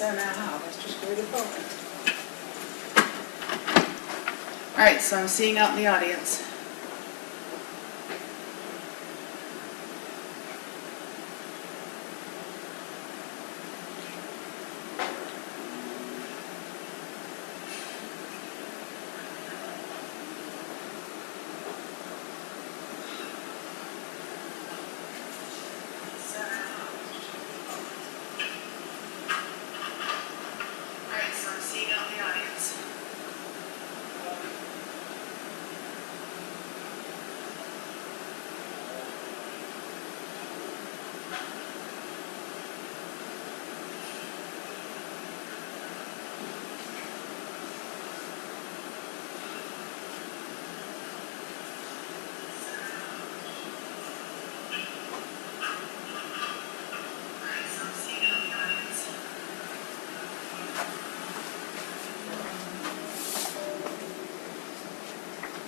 So now, let's just go to the phone. All right, so I'm seeing out in the audience. All right, so I'm seeing out in the audience.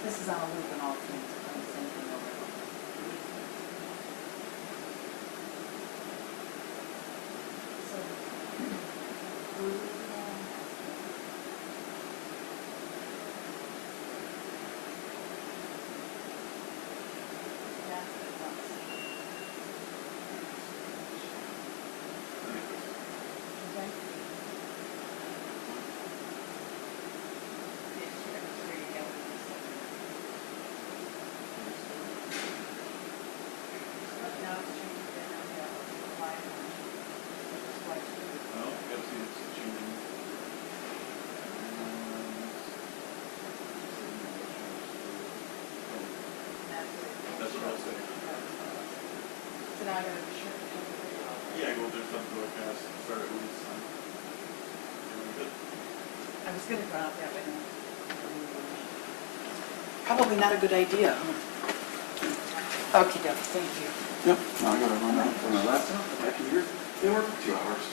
This is on a loop and all things. I'm the same thing over and over. That's what I'll say. So now I gotta be sure. Yeah, go there, something to look past, start at least. I was gonna go out that way now. Probably not a good idea. Okay, thank you. Yep, now I gotta run out for my laptop, back in here, they work for 2 hours.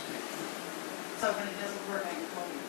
So when it doesn't work, I can call you.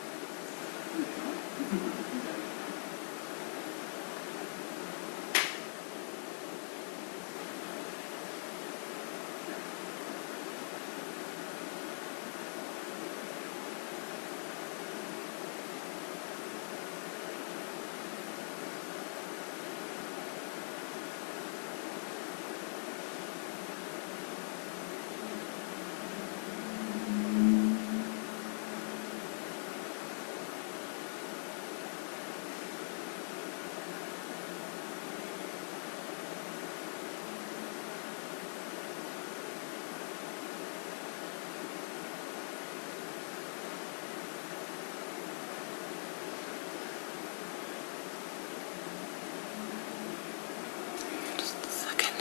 Just a second.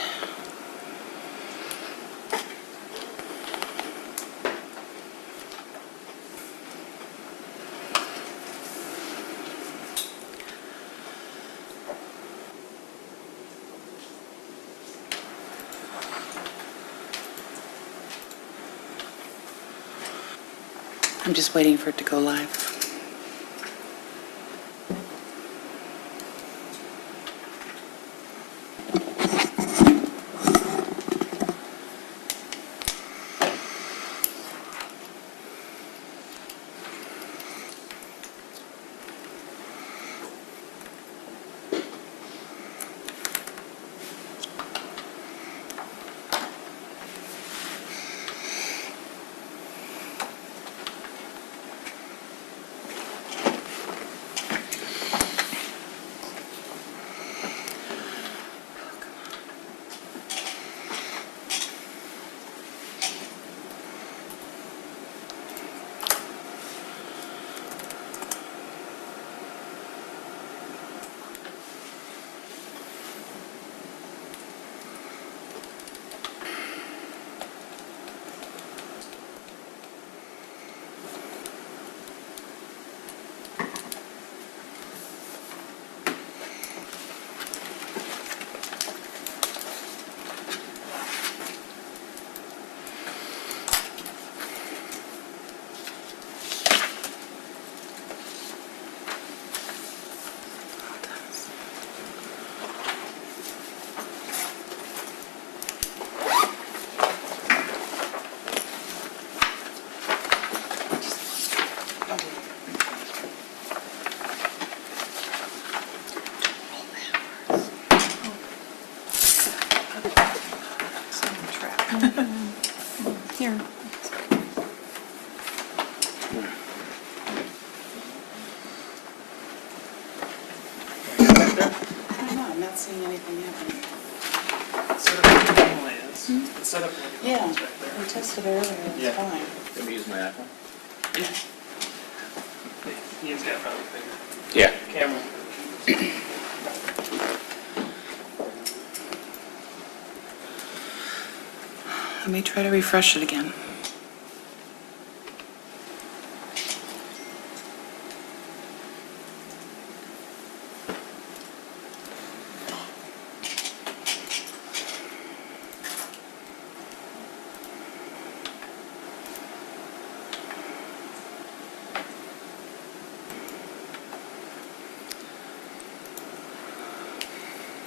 I'm just waiting for it to go live. Here. I don't know, I'm not seeing anything happening. Set up like it normally is. It's set up like it Yeah, normally is right there. we tested earlier, Yeah. it's fine. Let me use my iPhone. Yeah. Ian's got probably bigger Yeah. camera. Let me try to refresh it again.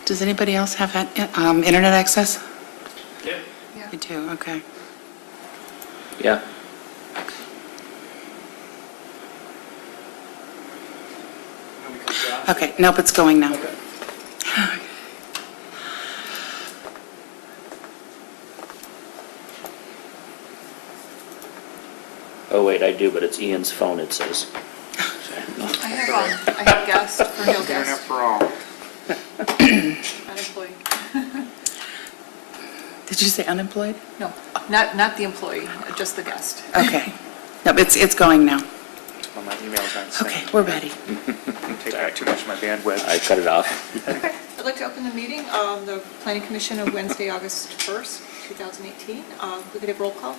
Does anybody else have internet access? Yeah. You do, okay. Yeah. Then we come to Josh. Okay, nope, it's going now. Okay. Oh, wait, I do, but it's Ian's phone, it says. I have guest, Ferndale Internet guest, for all. unemployed. Did you say unemployed? No, not the employee, just the guest. Okay. Nope, it's going now. Well, my email's not synced. Okay, we're ready. Take back too much of my bandwidth. I cut it off. Okay, I'd like to open the meeting of the Planning Commission of Wednesday, August 1st, 2018. We could have roll call.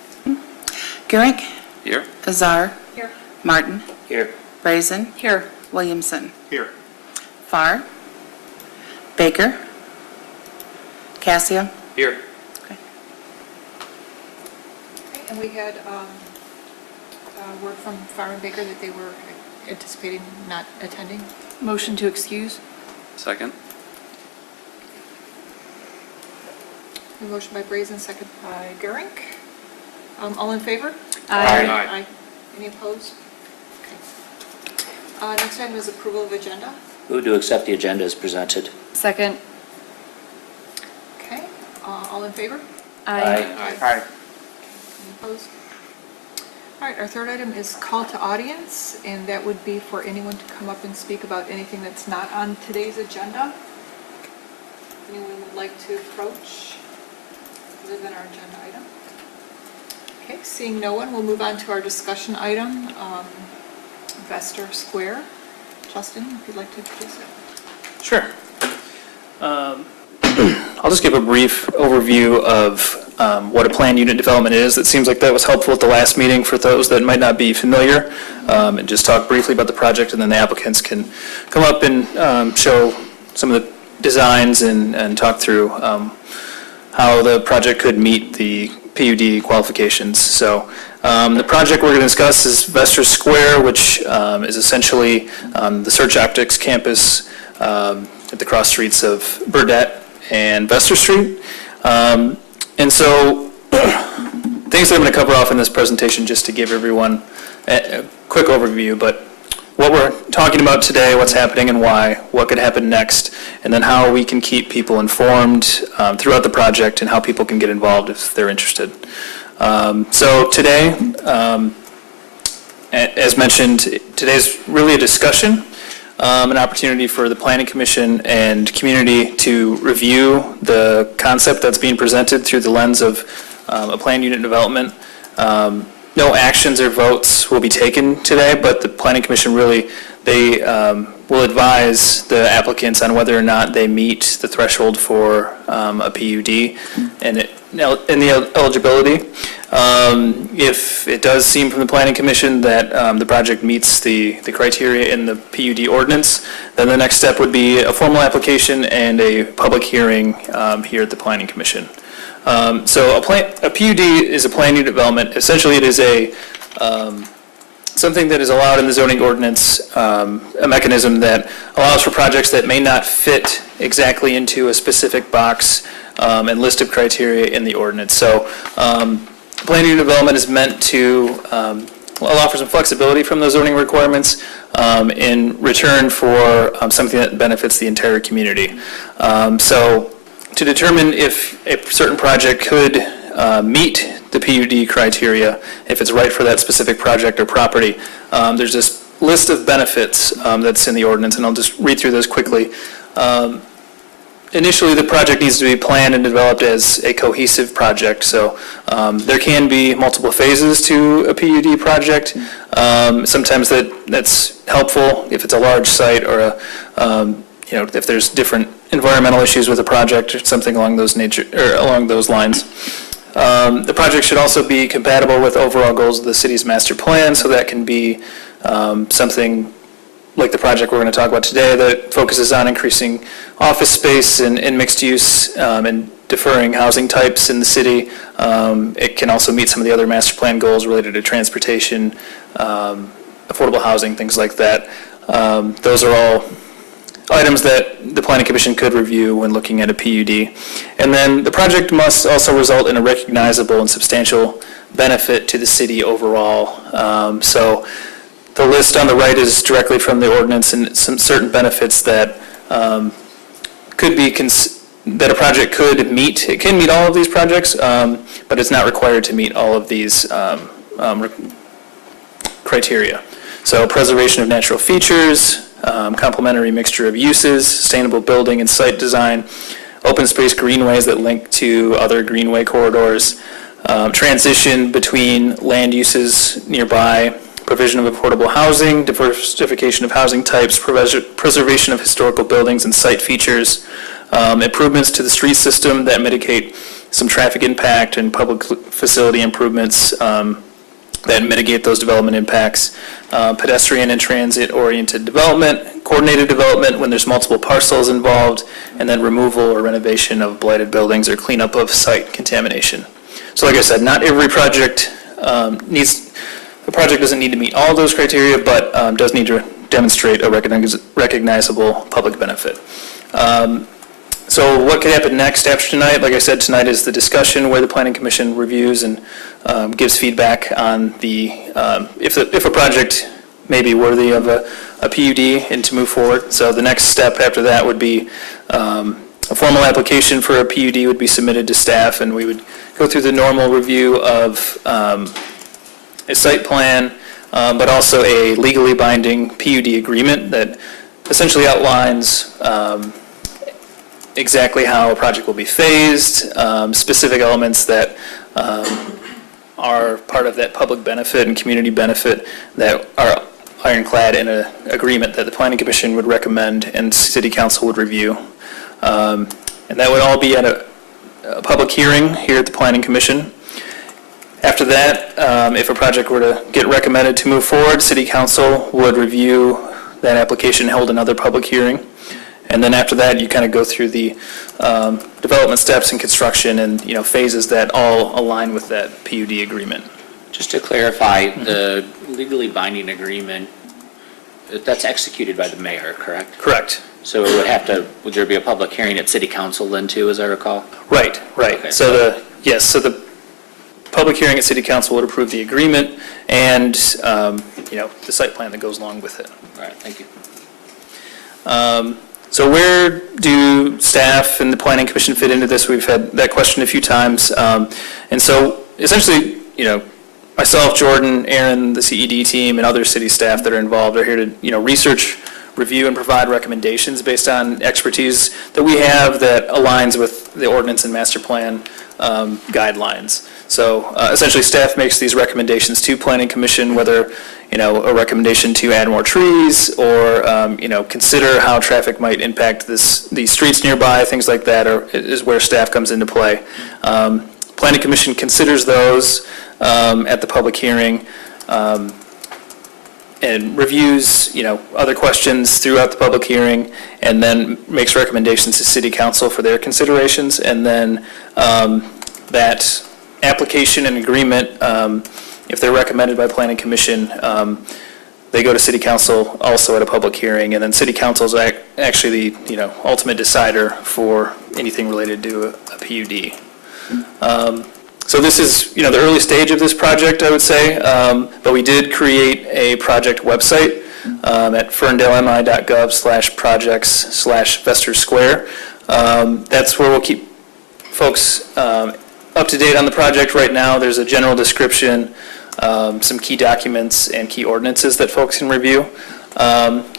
Gurick, Here? Azar, Here. Martin, Here. Brazen, Here. Williamson, Here. Farr, Baker, Cassia. Here. Okay. Okay, and we had word from Farr and Baker that they were anticipating not attending. Motion to excuse. Second? A motion by Brazen, second by Gurink. All in favor? Aye. Aye. Any opposed? Okay. Next item is approval of agenda. Move to accept the agenda as presented. Second. Okay, all in favor? Aye. Aye. Any opposed? All right, our third item is call to audience, and that would be for anyone to come up and speak about anything that's not on today's agenda. Anyone would like to approach other than our agenda item? Okay, seeing no one, we'll move on to our discussion item, Vester Square. Justin, if you'd like to introduce it. Sure. I'll just give a brief overview of what a planned unit development is. It seems like that was helpful at the last meeting for those that might not be familiar, and just talk briefly about the project, and then the applicants can come up and show some of the designs and talk through how the project could meet the PUD qualifications. So the project we're going to discuss is Vester Square, which is essentially the Search Optics campus at the cross streets of Burdett and Vester Street. And so things that I'm going to cover off in this presentation just to give everyone a quick overview, but what we're talking about today, what's happening and why, what could happen next, and then how we can keep people informed throughout the project and how people can get involved if they're interested. So today, as mentioned, today's really a discussion, an opportunity for the Planning Commission and community to review the concept that's being presented through the lens of a planned unit development. No actions or votes will be taken today, but the Planning Commission really, they will advise the applicants on whether or not they meet the threshold for a PUD and the eligibility. If it does seem from the Planning Commission that the project meets the criteria in the PUD ordinance, then the next step would be a formal application and a public hearing here at the Planning Commission. So a PUD is a planned unit development. Essentially, it is something that is allowed in the zoning ordinance, a mechanism that allows for projects that may not fit exactly into a specific box and list of criteria in the ordinance. So planned unit development is meant to allow for some flexibility from those zoning requirements in return for something that benefits the entire community. So to determine if a certain project could meet the PUD criteria, if it's right for that specific project or property. There's this list of benefits that's in the ordinance, and I'll just read through those quickly. Initially, the project needs to be planned and developed as a cohesive project, so there can be multiple phases to a PUD project. Sometimes that's helpful if it's a large site or if there's different environmental issues with a project or something along those lines. The project should also be compatible with overall goals of the city's master plan, so that can be something like the project we're going to talk about today that focuses on increasing office space and mixed use and deferring housing types in the city. It can also meet some of the other master plan goals related to transportation, affordable housing, things like that. Those are all items that the Planning Commission could review when looking at a PUD. And then the project must also result in a recognizable and substantial benefit to the city overall. So the list on the right is directly from the ordinance, and some certain benefits that could be that a project could meet. It can meet all of these projects, but it's not required to meet all of these criteria. So preservation of natural features, complementary mixture of uses, sustainable building and site design, open space greenways that link to other greenway corridors, transition between land uses nearby, provision of affordable housing, diversification of housing types, preservation of historical buildings and site features, improvements to the street system that mitigate some traffic impact, and public facility improvements that mitigate those development impacts, pedestrian and transit-oriented development, coordinated development when there's multiple parcels involved, and then removal or renovation of blighted buildings or cleanup of site contamination. So like I said, not every project the project doesn't need to meet all of those criteria, but does need to demonstrate a recognizable public benefit. So what could happen next after tonight? Like I said, tonight is the discussion where the Planning Commission reviews and gives feedback on if a project may be worthy of a PUD and to move forward. So the next step after that would be a formal application for a PUD would be submitted to staff, and we would go through the normal review of a site plan, but also a legally binding PUD agreement that essentially outlines exactly how a project will be phased, specific elements that are part of that public benefit and community benefit that are ironclad in an agreement that the Planning Commission would recommend and City Council would review. And that would all be at a public hearing here at the Planning Commission. After that, if a project were to get recommended to move forward, City Council would review that application, hold another public hearing. And then after that, you kind of go through the development steps and construction and phases that all align with that PUD agreement. Just to clarify, the legally binding agreement, that's executed by the mayor, correct? Correct. So would there be a public hearing at City Council then too, as I recall? Right. Okay. So the public hearing at City Council would approve the agreement and the site plan that goes along with it. All right, thank you. So where do staff and the Planning Commission fit into this? We've had that question a few times. And so essentially, myself, Jordan, Aaron, the CED team, and other city staff that are involved are here to, research, review, and provide recommendations based on expertise that we have that aligns with the ordinance and master plan guidelines. So essentially, staff makes these recommendations to Planning Commission, whether a recommendation to add more trees or consider how traffic might impact these streets nearby, things like that, is where staff comes into play. Planning Commission considers those at the public hearing and reviews other questions throughout the public hearing, and then makes recommendations to City Council for their considerations, and then that application and agreement, if they're recommended by Planning Commission, they go to City Council also at a public hearing, and then City Council is actually the ultimate decider for anything related to a PUD. So this is the early stage of this project, I would say, but we did create a project website at ferndalemi.gov/projects/Vester Square. That's where we'll keep folks up to date on the project right now. There's a general description, some key documents and key ordinances that folks can review.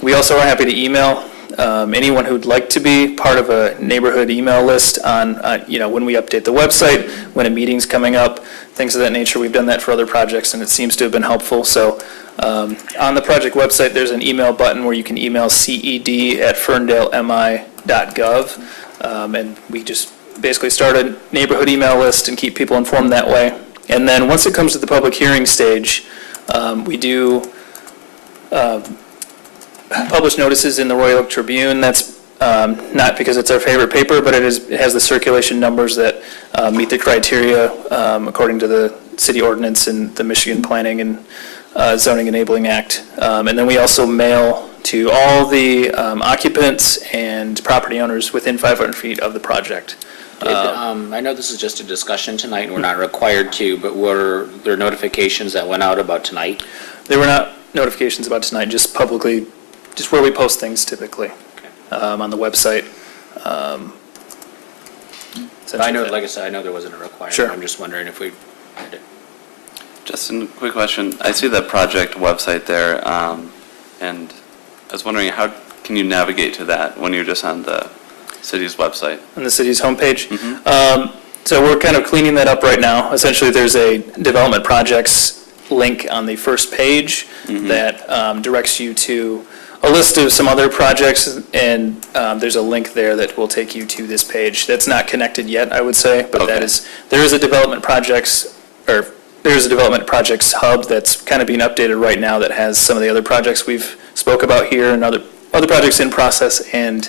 We also are happy to email anyone who'd like to be part of a neighborhood email list on, when we update the website, when a meeting's coming up, things of that nature. We've done that for other projects, and it seems to have been helpful. So on the project website, there's an email button where you can email ced@ferndalemI.gov, and we just basically start a neighborhood email list and keep people informed that way. And then once it comes to the public hearing stage, we do publish notices in the Royal Oak Tribune. That's not because it's our favorite paper, but it has the circulation numbers that meet the criteria according to the city ordinance and the Michigan Planning and Zoning Enabling Act. And then we also mail to all the occupants and property owners within 500 feet of the project. I know this is just a discussion tonight, and we're not required to, but were there notifications that went out about tonight? There were not notifications about tonight, just publicly, just where we post things typically, on the website. I know, like I said, I know there wasn't a requirement. Sure. I'm just wondering if we had it. Justin, quick question. I see the project website there, and I was wondering, how can you navigate to that when you're just on the city's website? On the city's homepage. So we're kind of cleaning that up right now. Essentially, there's a development projects link on the first page that directs you to a list of some other projects, and there's a link there that will take you to this page. That's not connected yet, I would say, but Okay. there is a development projects hub that's kind of being updated right now that has some of the other projects we've spoke about here and other projects in process and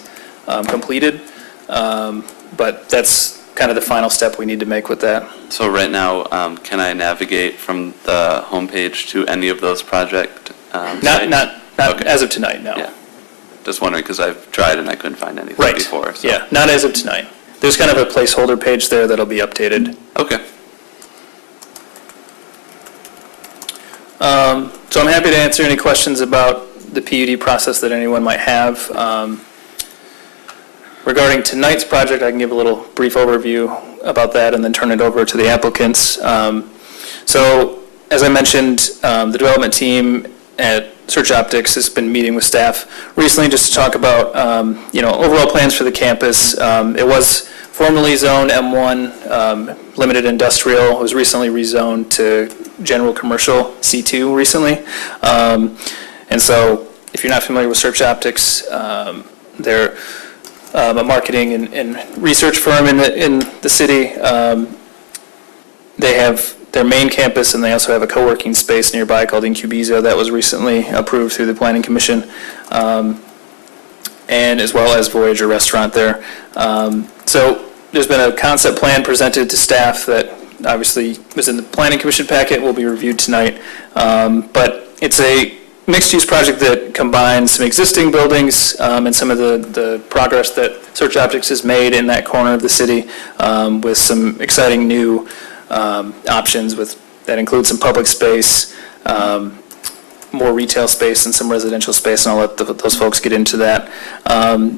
completed. But that's kind of the final step we need to make with that. So right now, can I navigate from the homepage to any of those project sites? Not Okay. as of tonight, no. Yeah. Just wondering, because I've tried and I couldn't find anything Right. before. So. Yeah, not as of tonight. There's kind of a placeholder page there that'll be updated. Okay. So I'm happy to answer any questions about the PUD process that anyone might have. Regarding tonight's project, I can give a little brief overview about that and then turn it over to the applicants. So as I mentioned, the development team at Search Optics has been meeting with staff recently just to talk about, overall plans for the campus. It was formerly zoned M1, limited industrial. It was recently rezoned to general commercial C2 recently. And so if you're not familiar with Search Optics, they're a marketing and research firm in the city. They have their main campus, and they also have a co-working space nearby called Incubizo that was recently approved through the Planning Commission, and as well as Voyager Restaurant there. So there's been a concept plan presented to staff that obviously was in the Planning Commission packet, will be reviewed tonight. But it's a mixed-use project that combines some existing buildings and some of the progress that Search Optics has made in that corner of the city with some exciting new options that include some public space, more retail space, and some residential space, and I'll let those folks get into that.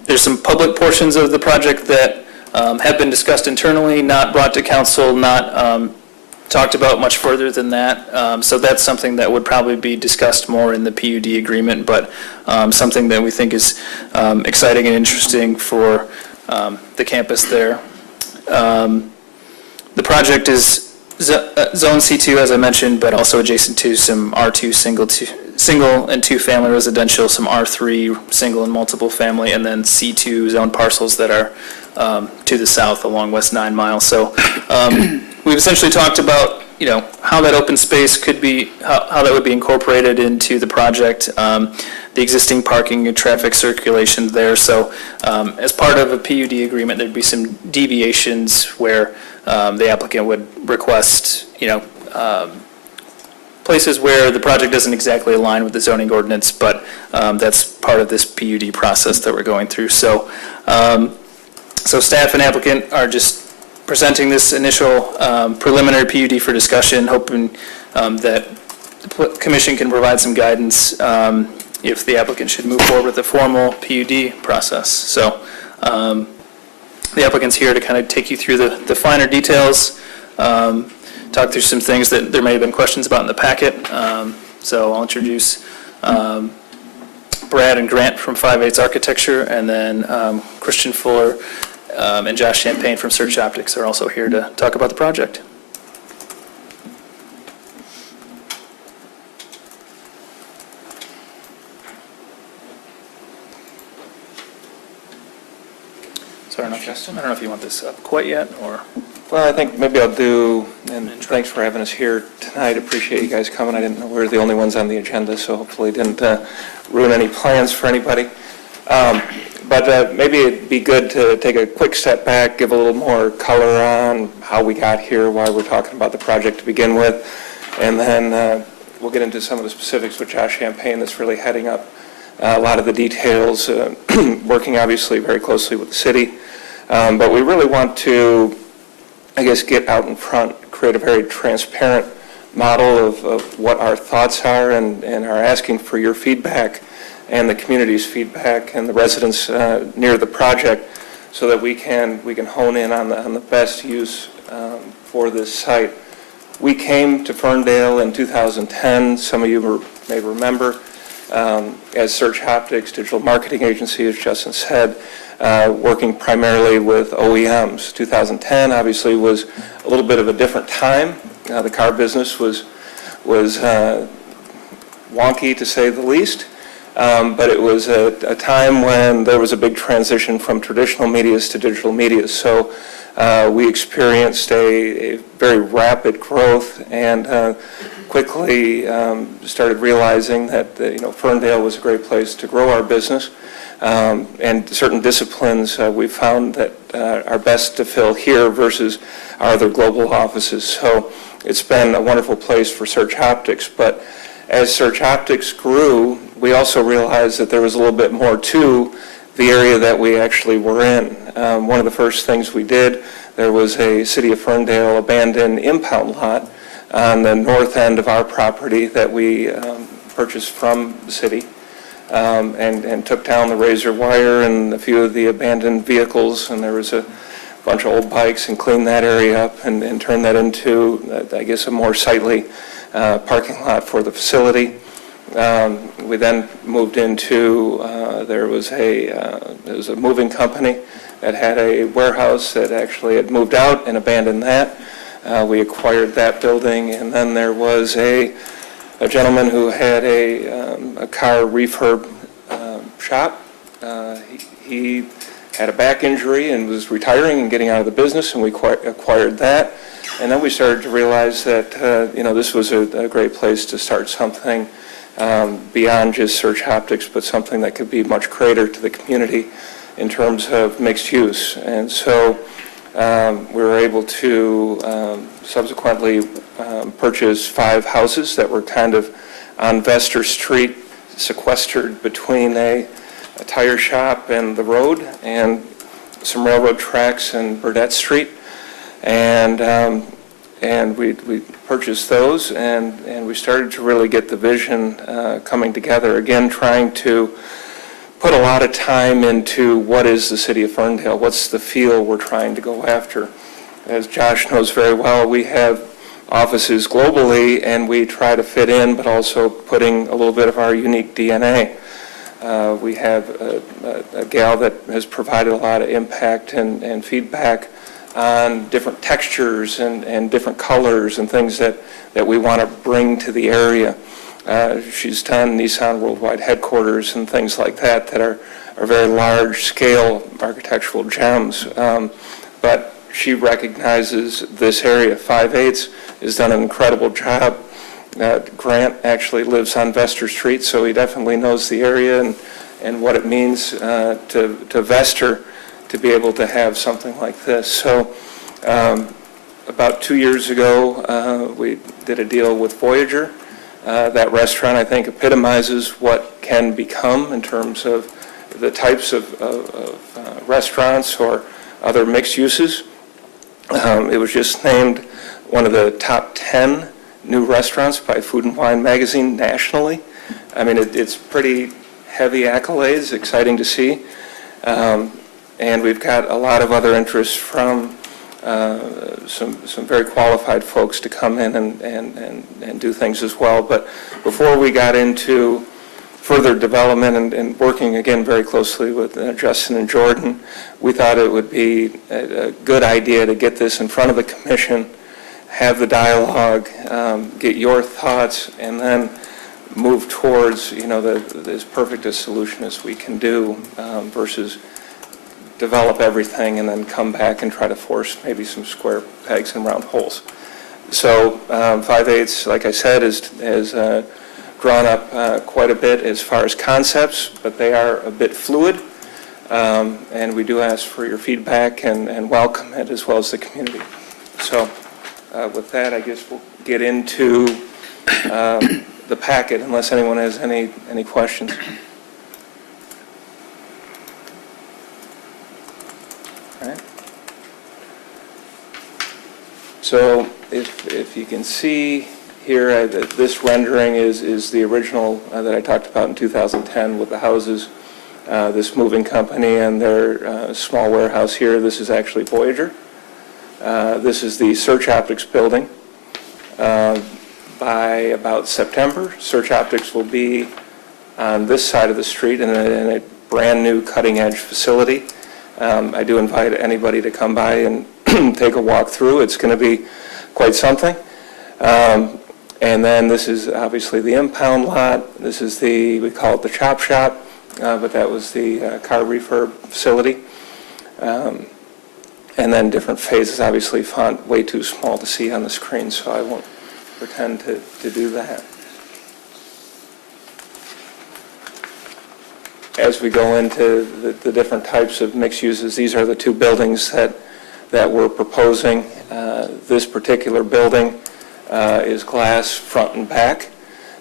There's some public portions of the project that have been discussed internally, not brought to council, not talked about much further than that. So that's something that would probably be discussed more in the PUD agreement, but something that we think is exciting and interesting for the campus there. The project is Zone C2, as I mentioned, but also adjacent to some R2 single and two family residential, some R3 single and multiple family, and then C2 zone parcels that are to the south along West 9 Mile. So we've essentially talked about, how that open space could be, how that would be incorporated into the project, the existing parking and traffic circulation there. So as part of a PUD agreement, there'd be some deviations where the applicant would request, places where the project doesn't exactly align with the zoning ordinance, but that's part of this PUD process that we're going through. So, so staff and applicant are just presenting this initial preliminary PUD for discussion, hoping that the commission can provide some guidance if the applicant should move forward with a formal PUD process. So the applicant's here to kind of take you through the finer details. talk through some things that there may have been questions about in the packet. So I'll introduce Brad and Grant from 5/8 Architecture, and then Christian Fuller and Josh Champagne from Search Optics are also here to talk about the project. So I don't know if you want this up quite yet, or... Well, I think maybe I'll do, and thanks for having us here tonight. Appreciate you guys coming. I didn't know we were the only ones on the agenda, so hopefully didn't ruin any plans for anybody. But maybe it'd be good to take a quick step back, give a little more color on how we got here, why we're talking about the project to begin with, and then we'll get into some of the specifics with Josh Champagne that's really heading up a lot of the details, working obviously very closely with the city. But we really want to, I guess, get out in front, create a very transparent model of what our thoughts are, and are asking for your feedback and the community's feedback and the residents near the project, so that we can hone in on the best use for this site. We came to Ferndale in 2010. Some of you may remember, as Search Optics, digital marketing agency, as Justin said, working primarily with OEMs. 2010 obviously was a little bit of a different time. The car business was wonky, to say the least, but it was a time when there was a big transition from traditional medias to digital medias. So we experienced a very rapid growth, and quickly started realizing that Ferndale was a great place to grow our business. And certain disciplines we found that are best to fill here versus our other global offices. So it's been a wonderful place for Search Optics. But as Search Optics grew, we also realized that there was a little bit more to the area that we actually were in. One of the first things we did, there was a City of Ferndale abandoned impound lot on the north end of our property that we purchased from the city. And took down the razor wire and a few of the abandoned vehicles, and there was a bunch of old bikes, and cleaned that area up and turned that into, I guess, a more sightly parking lot for the facility. We then moved into, there was a moving company that had a warehouse that actually had moved out and abandoned that. We acquired that building, and then there was a gentleman who had a car refurb shop. He had a back injury and was retiring and getting out of the business, and we acquired that. And then we started to realize that this was a great place to start something beyond just Search Optics, but something that could be much greater to the community in terms of mixed use. And so we were able to subsequently purchase 5 houses that were kind of on Vester Street, sequestered between a tire shop and the road, and some railroad tracks and Burdett Street. And we purchased those, and we started to really get the vision coming together. Again, trying to put a lot of time into what is the City of Ferndale, what's the feel we're trying to go after. As Josh knows very well, we have offices globally, and we try to fit in, but also putting a little bit of our unique DNA. We have a gal that has provided a lot of impact and feedback on different textures and different colors and things that we want to bring to the area. She's done Nissan Worldwide Headquarters and things like that are very large-scale architectural gems. But she recognizes this area. 5/8 has done an incredible job. Grant actually lives on Vester Street, so he definitely knows the area and what it means to Vester to be able to have something like this. So about 2 years ago, we did a deal with Voyager. That restaurant, I think, epitomizes what can become in terms of the types of restaurants or other mixed uses. It was just named one of the top 10 new restaurants by Food and Wine magazine nationally. I mean, it's pretty heavy accolades, exciting to see. And we've got a lot of other interests from some very qualified folks to come in and do things as well. But before we got into further development and working again very closely with Justin and Jordan, we thought it would be a good idea to get this in front of the commission, have the dialogue, get your thoughts, and then move towards, as perfect a solution as we can do, versus develop everything and then come back and try to force maybe some square pegs and round holes. So 5/8, like I said, is drawn up quite a bit as far as concepts, but they are a bit fluid, and we do ask for your feedback and welcome it as well as the community. So with that, I guess we'll get into the packet unless anyone has any questions. All right. So if you can see here, this rendering is the original that I talked about in 2010 with the houses, this moving company and their small warehouse here. This is actually Voyager. This is the Search Optics building. By about September, Search Optics will be on this side of the street in a brand new cutting-edge facility. I do invite anybody to come by and take a walk through. It's going to be quite something. And then this is obviously the impound lot. This is we call it the chop shop, but that was the car refurb facility. And then different phases, obviously font way too small to see on the screen, so I won't pretend to do that. As we go into the different types of mixed uses, these are the two buildings that we're proposing. This particular building is glass front and back.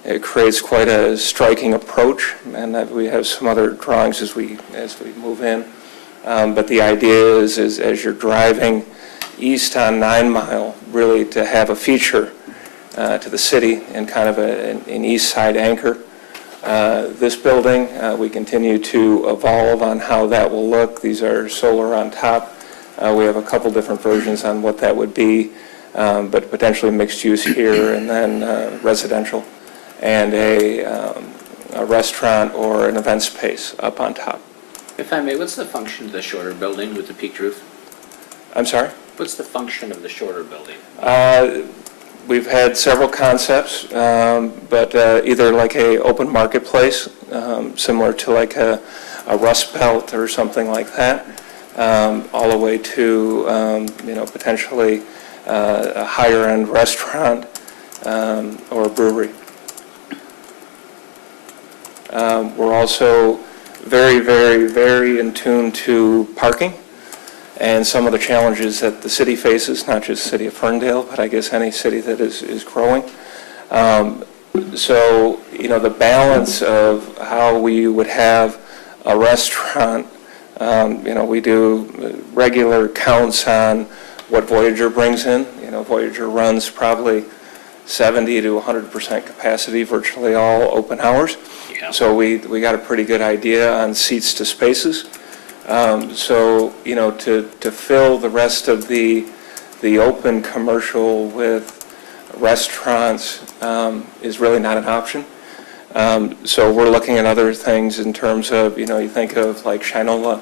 It creates quite a striking approach, and we have some other drawings as we move in. But the idea is as you're driving east on 9 Mile, really to have a feature to the city and kind of an east side anchor. This building, we continue to evolve on how that will look. These are solar on top. We have a couple different versions on what that would be, but potentially mixed use here, and then residential, and a restaurant or an event space up on top. If I may, what's the function of the shorter building with the peaked roof? I'm sorry? What's the function of the shorter building? We've had several concepts, but either like a open marketplace, similar to like a Rust Belt or something like that, all the way to potentially a higher end restaurant or a brewery. We're also very, very, very in tune to parking and some of the challenges that the city faces, not just the city of Ferndale, but I guess any city that is growing. So, the balance of how we would have a restaurant, we do regular counts on what Voyager brings in. Voyager runs probably 70 to 100% capacity, virtually all open hours. Yeah. So we got a pretty good idea on seats to spaces. So, to fill the rest of the open commercial with restaurants is really not an option. So we're looking at other things in terms of, you think of like Shinola,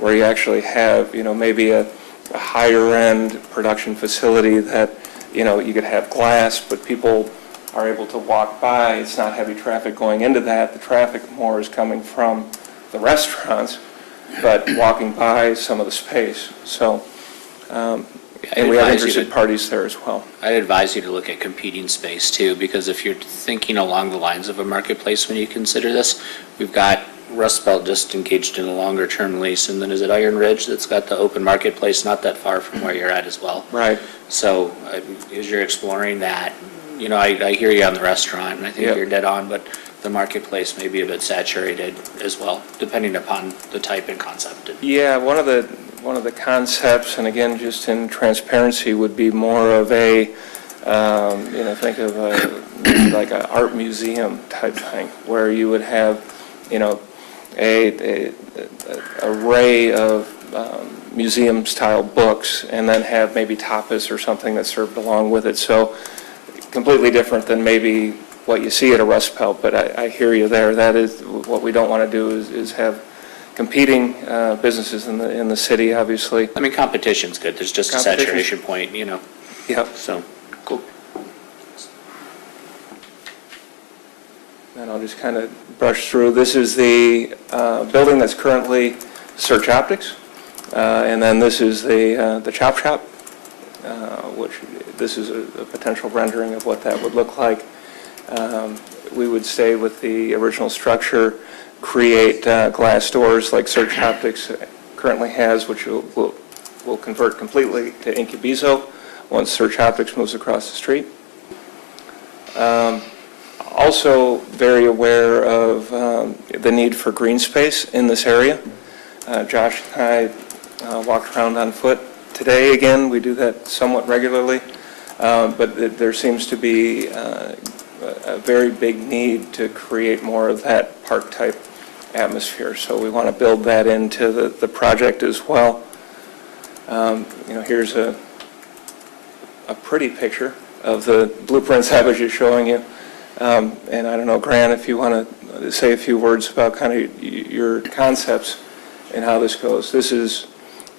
where you actually have, maybe a higher end production facility that, you could have glass, but people are able to walk by. It's not heavy traffic going into that. The traffic more is coming from the restaurants, but walking by some of the space. So, and we have interested parties there as well. I'd advise you to look at competing space too, because if you're thinking along the lines of a marketplace when you consider this, we've got Rust Belt just engaged in a longer term lease, and then is it Iron Ridge that's got the open marketplace not that far from where you're at as well? Right. So as you're exploring that, I hear you on the restaurant, and I think you're dead on, but the marketplace may be a bit saturated as well, depending upon the type and concept. Yeah, one of the concepts, and again, just in transparency, would be more of a, think of like an art museum type thing, where you would have, a array of museum-style books, and then have maybe tapas or something that's served along with it. So completely different than maybe what you see at a Rust Belt, but I hear you there. That is, what we don't want to do is have competing businesses in the city, obviously. I mean, competition's good, there's just a Competition. saturation point, Yep. so, cool. And I'll just kind of brush through. This is the building that's currently Search Optics, and then this is the Chop Shop, which this is a potential rendering of what that would look like. We would stay with the original structure, create glass doors like Search Optics currently has, which will convert completely to Incubizo once Search Optics moves across the street. Also very aware of the need for green space in this area. Josh and I walked around on foot today again. We do that somewhat regularly, but there seems to be a very big need to create more of that park-type atmosphere. So we want to build that into the project as well. Here's a pretty picture of the blueprints I was just showing you. And I don't know, Grant, if you want to say a few words about kind of your concepts and how this goes. This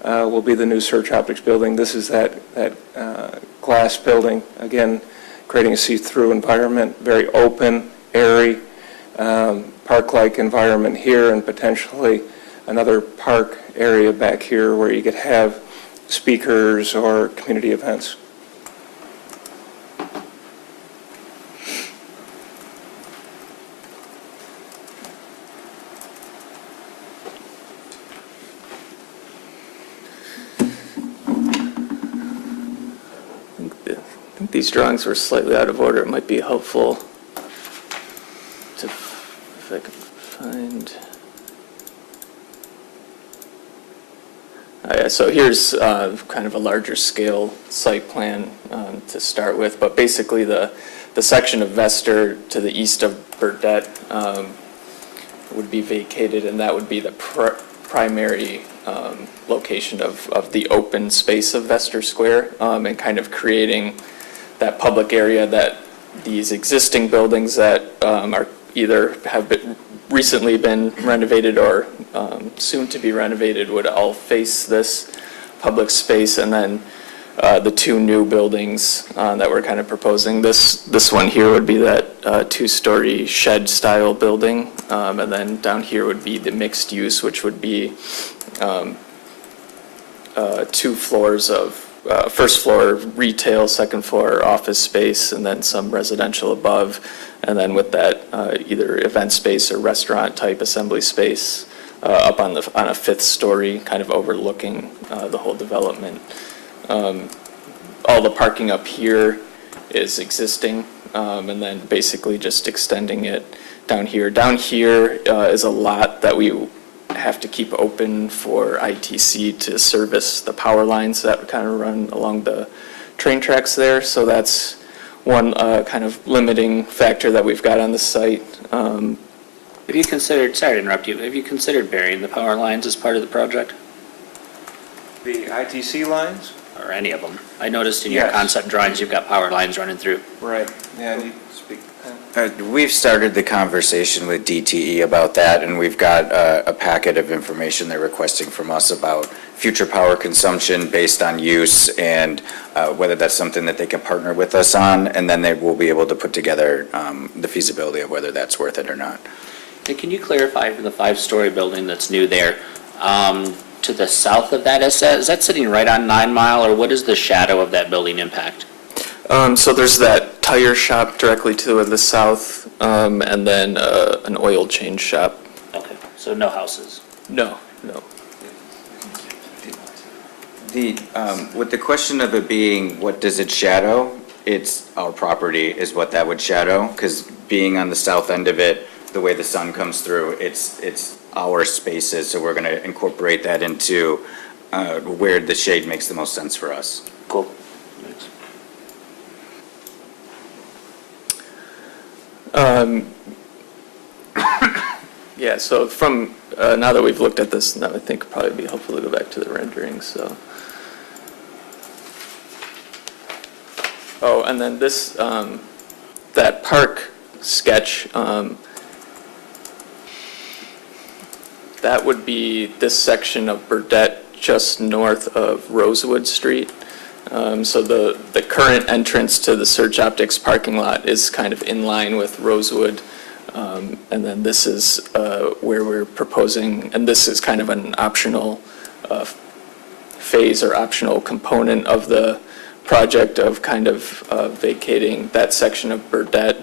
will be the new Search Optics building. This is that glass building, again, creating a see-through environment, very open, airy, park-like environment here, and potentially another park area back here where you could have speakers or community events. I think these drawings were slightly out of order. It might be helpful to, if I could find. So here's kind of a larger scale site plan to start with, but basically the section of Vester to the east of Burdette would be vacated, and that would be the primary location of the open space of Vester Square, and kind of creating that public area that these existing buildings that are either have recently been renovated or soon to be renovated would all face this public space, and then the two new buildings that we're kind of proposing. This one here would be that two-story shed-style building, and then down here would be the mixed use, which would be 2 floors of first floor retail, second floor office space, and then some residential above, and then with that either event space or restaurant type assembly space up on a 5th story, kind of overlooking the whole development. All the parking up here is existing, and then basically just extending it down here. Down here is a lot that we have to keep open for ITC to service the power lines that kind of run along the train tracks there. So that's one kind of limiting factor that we've got on the site. Have you considered, sorry to interrupt you, have you considered burying the power lines as part of the project? The ITC lines? Or any of them? I noticed in your Yes. concept drawings, you've got power lines running through. Right. Yeah, you speak. We've started the conversation with DTE about that, and we've got a packet of information they're requesting from us about future power consumption based on use, and whether that's something that they can partner with us on, and then they will be able to put together the feasibility of whether that's worth it or not. And can you clarify for the 5-story building that's new there, to the south of that, is that sitting right on 9 Mile, or what is the shadow of that building impact? So there's that tire shop directly to the south, and then an oil change shop. Okay, so no houses. No. With the question of it being, what does it shadow? It's our property is what that would shadow, because being on the south end of it, the way the sun comes through, it's our spaces, so we're going to incorporate that into where the shade makes the most sense for us. Cool. Thanks. Yeah, so from, now that we've looked at this, now I think it'd probably be helpful to go back to the renderings, so. Oh, and then this, that park sketch, that would be this section of Burdette just north of Rosewood Street. So the current entrance to the Search Optics parking lot is kind of in line with Rosewood. And then this is where we're proposing, and this is kind of an optional phase or optional component of the project of kind of vacating that section of Burdette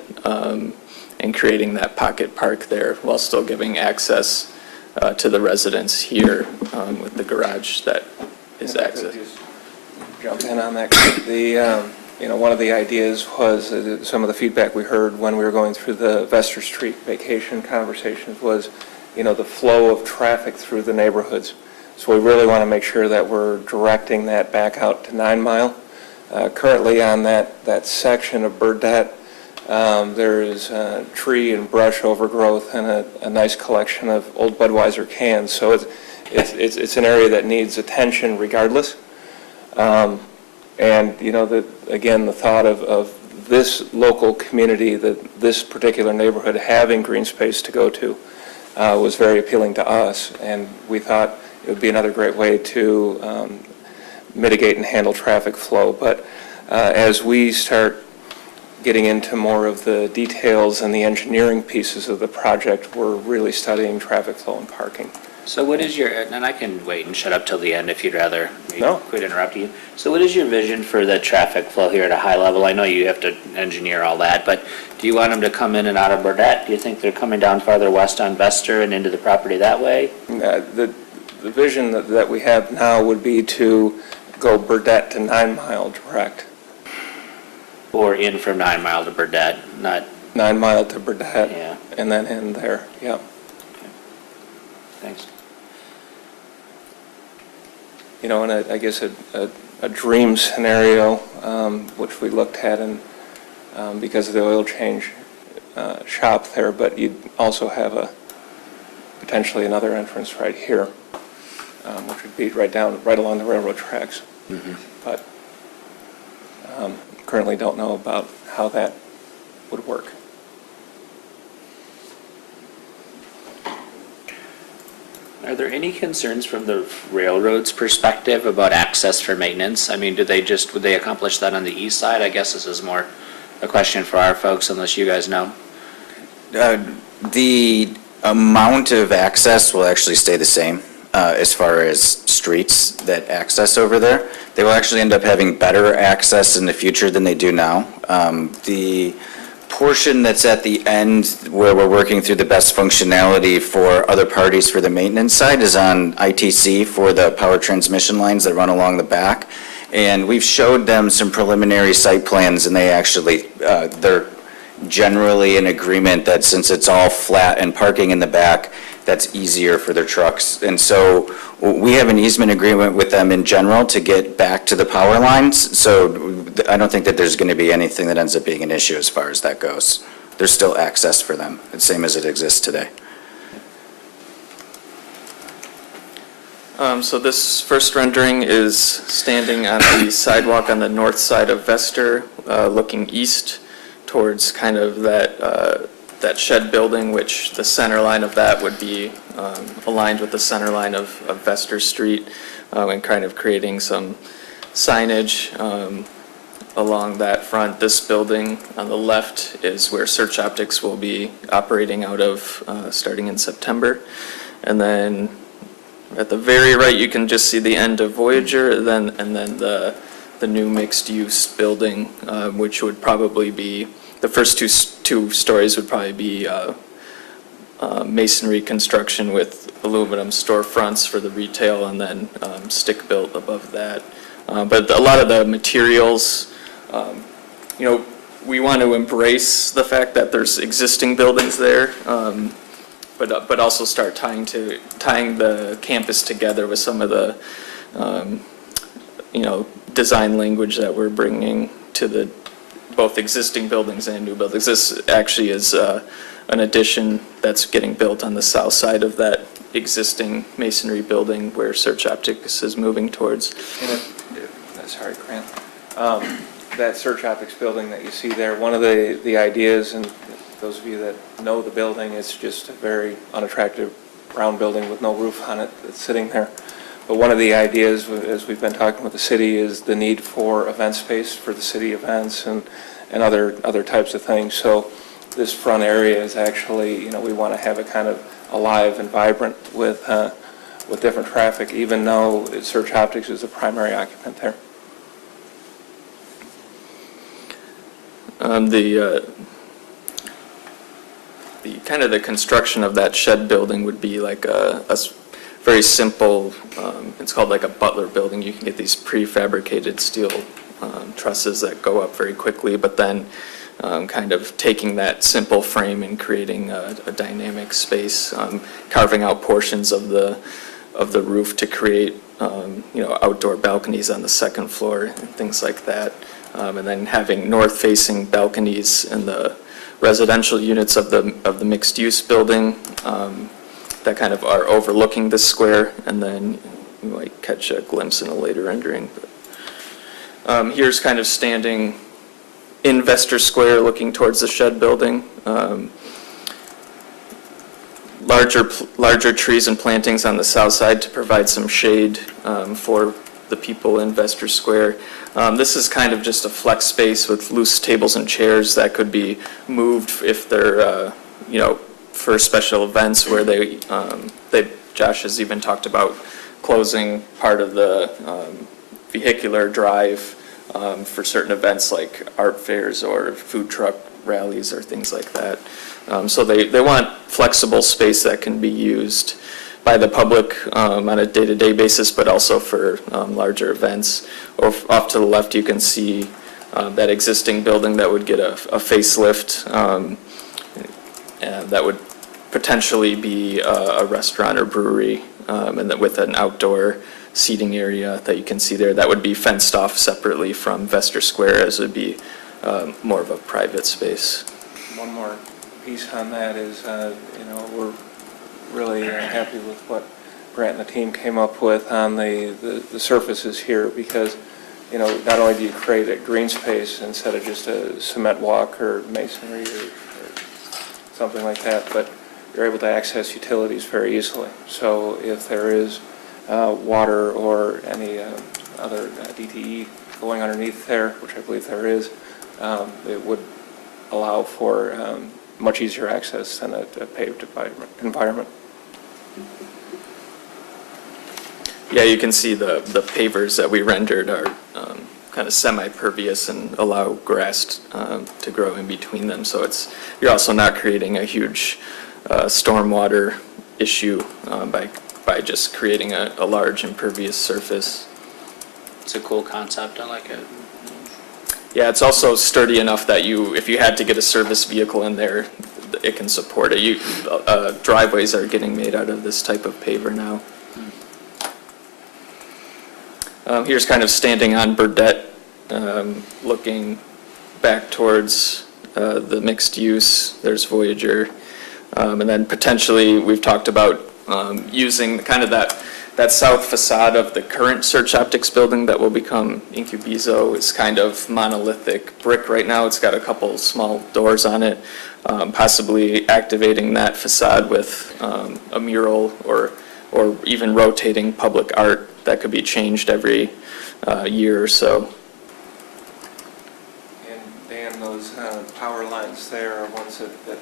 and creating that pocket park there while still giving access to the residents here with the garage that is access. Jump in on that. One of the ideas was some of the feedback we heard when we were going through the Vester Street vacation conversations was, the flow of traffic through the neighborhoods. So we really want to make sure that we're directing that back out to 9 Mile. Currently on that section of Burdette, there is tree and brush overgrowth and a nice collection of old Budweiser cans. So it's an area that needs attention regardless. And, again, the thought of this local community, this particular neighborhood having green space to go to was very appealing to us. And we thought it would be another great way to mitigate and handle traffic flow. But as we start getting into more of the details and the engineering pieces of the project, we're really studying traffic flow and parking. So what is your, and I can wait and shut up till the end if you'd rather me No. quit interrupting you. So what is your vision for the traffic flow here at a high level? I know you have to engineer all that, but do you want them to come in and out of Burdette? Do you think they're coming down farther west on Vester and into the property that way? The vision that we have now would be to go Burdette to 9 Mile direct. Or in from 9 Mile to Burdette, not, 9 Mile to Burdette, yeah, and then in there, yeah. thanks. And I guess a dream scenario, which we looked at and because of the oil change shop there, but you'd also have potentially another entrance right here, which would be right along the railroad tracks. Mm-hmm. But currently don't know about how that would work. Are there any concerns from the railroad's perspective about access for maintenance? I mean, would they accomplish that on the east side? I guess this is more a question for our folks, unless you guys know. The amount of access will actually stay the same as far as streets that access over there. They will actually end up having better access in the future than they do now. The portion that's at the end where we're working through the best functionality for other parties for the maintenance side is on ITC for the power transmission lines that run along the back. And we've showed them some preliminary site plans, and they actually, they're generally in agreement that since it's all flat and parking in the back, that's easier for their trucks. And so we have an easement agreement with them in general to get back to the power lines. So I don't think that there's going to be anything that ends up being an issue as far as that goes. There's still access for them, the same as it exists today. So this first rendering is standing on the sidewalk on the north side of Vester, looking east towards kind of that shed building, which the center line of that would be aligned with the center line of Vester Street, and kind of creating some signage along that front. This building on the left is where Search Optics will be operating out of starting in September. And then at the very right, you can just see the end of Voyager, and then the new mixed-use building, which would probably be, the first two stories would probably be masonry construction with aluminum storefronts for the retail, and then stick-built above that. But a lot of the materials, we want to embrace the fact that there's existing buildings there, but also start tying the campus together with some of the, design language that we're bringing to the both existing buildings and new buildings. This actually is an addition that's getting built on the south side of that existing masonry building where Search Optics is moving towards. And sorry, Grant. That Search Optics building that you see there, one of the ideas, and those of you that know the building, it's just a very unattractive brown building with no roof on it that's sitting there. But one of the ideas, as we've been talking with the city, is the need for event space for the city events and other types of things. So this front area is actually, we want to have it kind of alive and vibrant with different traffic, even though Search Optics is the primary occupant there. The construction of that shed building would be like a very simple, it's called like a Butler building. You can get these prefabricated steel trusses that go up very quickly, but then kind of taking that simple frame and creating a dynamic space, carving out portions of the roof to create outdoor balconies on the second floor and things like that, and then having north-facing balconies in the residential units of the mixed-use building that kind of are overlooking the square, and then you might catch a glimpse in a later rendering. Here's kind of standing Investor Square looking towards the shed building. Larger trees and plantings on the south side to provide some shade for the people in Investor Square. This is kind of just a flex space with loose tables and chairs that could be moved if they're, for special events where Josh has even talked about closing part of the vehicular drive for certain events like art fairs or food truck rallies or things like that. So they want flexible space that can be used by the public on a day-to-day basis, but also for larger events. Or off to the left, you can see that existing building that would get a facelift, and that would potentially be a restaurant or brewery, and that with an outdoor seating area that you can see there. That would be fenced off separately from Vestor Square, as it would be more of a private space. One more piece on that is, we're really happy with what Grant and the team came up with on the surfaces here, because, not only do you create a green space instead of just a cement walk or masonry or something like that, but you're able to access utilities very easily. So if there is water or any other DTE going underneath there, which I believe there is, it would allow for much easier access than a paved environment. Yeah, you can see the pavers that we rendered are kind of semi-pervious and allow grass to grow in between them. So you're also not creating a huge stormwater issue by just creating a large impervious surface. It's a cool concept, I like it. Yeah, it's also sturdy enough that if you had to get a service vehicle in there, it can support it. Driveways are getting made out of this type of paver now. Here's kind of standing on Burdette, looking back towards the mixed use. There's Voyager. And then potentially we've talked about using kind of that south facade of the current Search Optics building that will become Incubizo. Is kind of monolithic brick right now. It's got a couple small doors on it. Possibly activating that facade with a mural or even rotating public art that could be changed every year or so. And Dan, those power lines there are ones that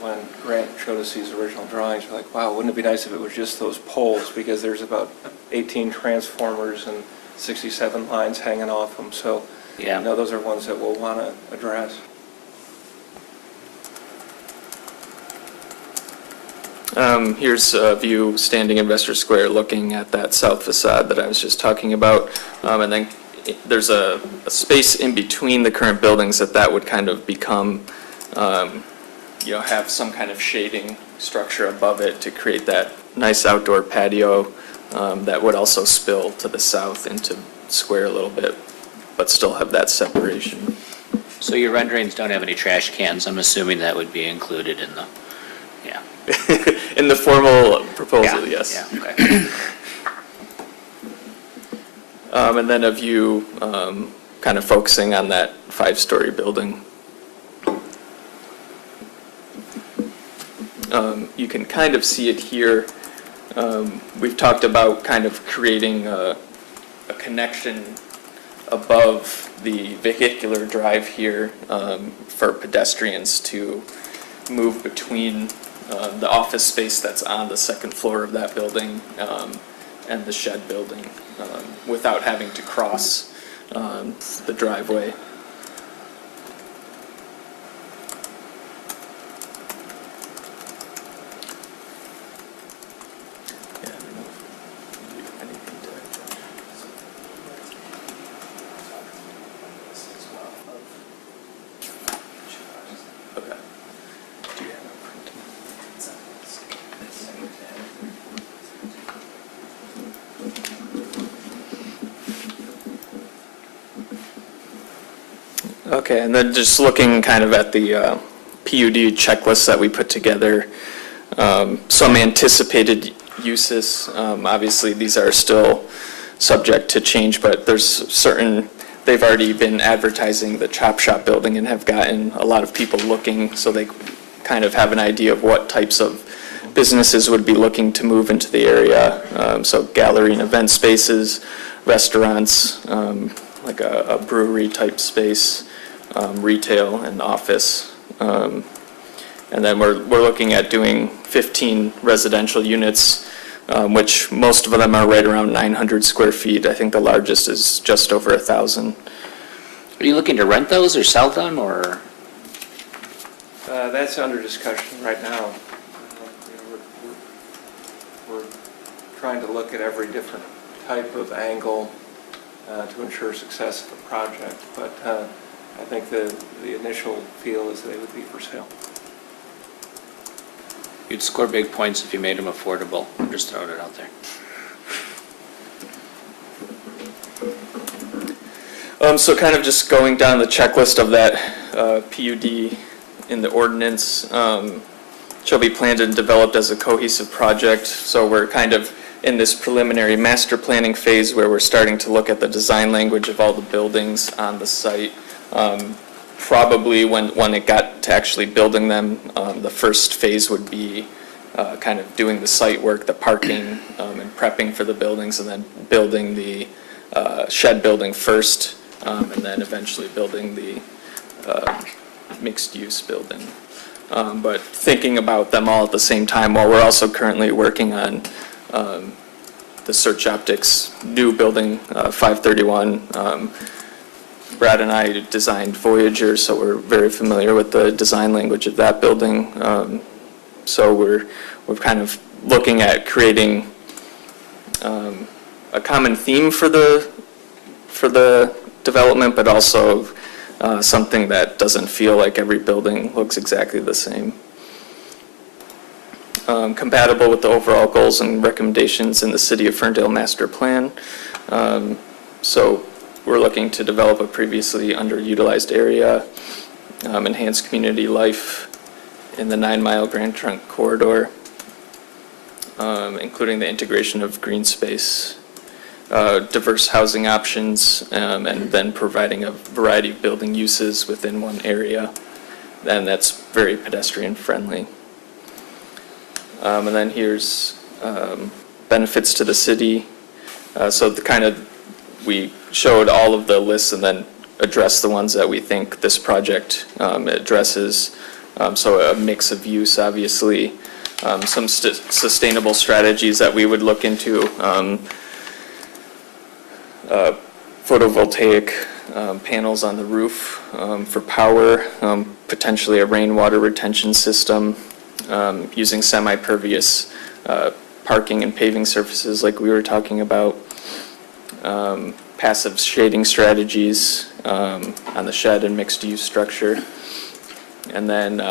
when Grant showed us these original drawings, we're like, wow, wouldn't it be nice if it was just those poles, because there's about 18 transformers and 67 lines hanging off them. So Yeah. those are ones that we'll want to address. Here's a view standing in Investor Square looking at that south facade that I was just talking about. And then there's a space in between the current buildings that would kind of become, have some kind of shading structure above it to create that nice outdoor patio that would also spill to the south into Square a little bit, but still have that separation. So your renderings don't have any trash cans. I'm assuming that would be included in the, yeah. In the formal proposal, yes. Yeah, okay. And then a view kind of focusing on that 5-story building. You can kind of see it here. We've talked about kind of creating a connection above the vehicular drive here for pedestrians to move between the office space that's on the second floor of that building and the shed building without having to cross the driveway. Yeah, I don't know if you have anything to add. Okay. Do you have a print? Okay, and then just looking kind of at the PUD checklist that we put together, some anticipated uses. Obviously, these are still subject to change, but there's certain, they've already been advertising the chop shop building and have gotten a lot of people looking, so they kind of have an idea of what types of businesses would be looking to move into the area. So gallery and event spaces, restaurants, like a brewery type space, retail and office. And then we're looking at doing 15 residential units, which most of them are right around 900 square feet. I think the largest is just over 1,000. Are you looking to rent those or sell them, or? That's under discussion right now. We're trying to look at every different type of angle to ensure success of the project, but I think the initial feel is they would be for sale. You'd score big points if you made them affordable. I'm just throwing it out there. So kind of just going down the checklist of that PUD in the ordinance, shall be planned and developed as a cohesive project. So we're kind of in this preliminary master planning phase where we're starting to look at the design language of all the buildings on the site. Probably when it got to actually building them, the first phase would be kind of doing the site work, the parking, and prepping for the buildings, and then building the shed building first, and then eventually building the mixed-use building. But thinking about them all at the same time, while we're also currently working on the Search Optics new building, 531. Brad and I designed Voyager, so we're very familiar with the design language of that building. So we're kind of looking at creating a common theme for the development, but also something that doesn't feel like every building looks exactly the same. Compatible with the overall goals and recommendations in the City of Ferndale Master Plan. So we're looking to develop a previously underutilized area, enhance community life in the 9-mile Grand Trunk corridor, including the integration of green space, diverse housing options, and then providing a variety of building uses within one area. And that's very pedestrian friendly. And then here's benefits to the city. So we showed all of the lists and then addressed the ones that we think this project addresses. So a mix of use, obviously, some sustainable strategies that we would look into, photovoltaic panels on the roof for power, potentially a rainwater retention system, using semi-pervious parking and paving surfaces like we were talking about, passive shading strategies on the shed and mixed-use structure, and then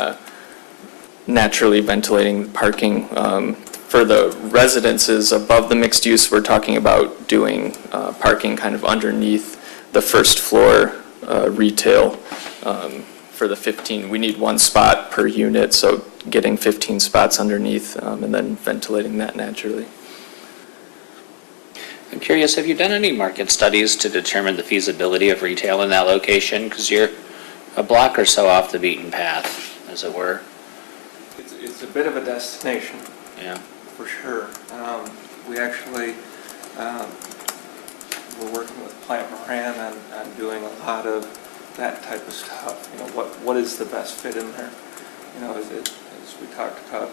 naturally ventilating parking. For the residences above the mixed use, we're talking about doing parking kind of underneath the first floor retail for the 15. We need one spot per unit, so getting 15 spots underneath and then ventilating that naturally. I'm curious, have you done any market studies to determine the feasibility of retail in that location? Because you're a block or so off the beaten path, as it were. It's a bit of a destination. Yeah. For sure. We actually, we're working with Plant Moran on doing a lot of that type of stuff. You know, what is the best fit in there? You know, as we talked about,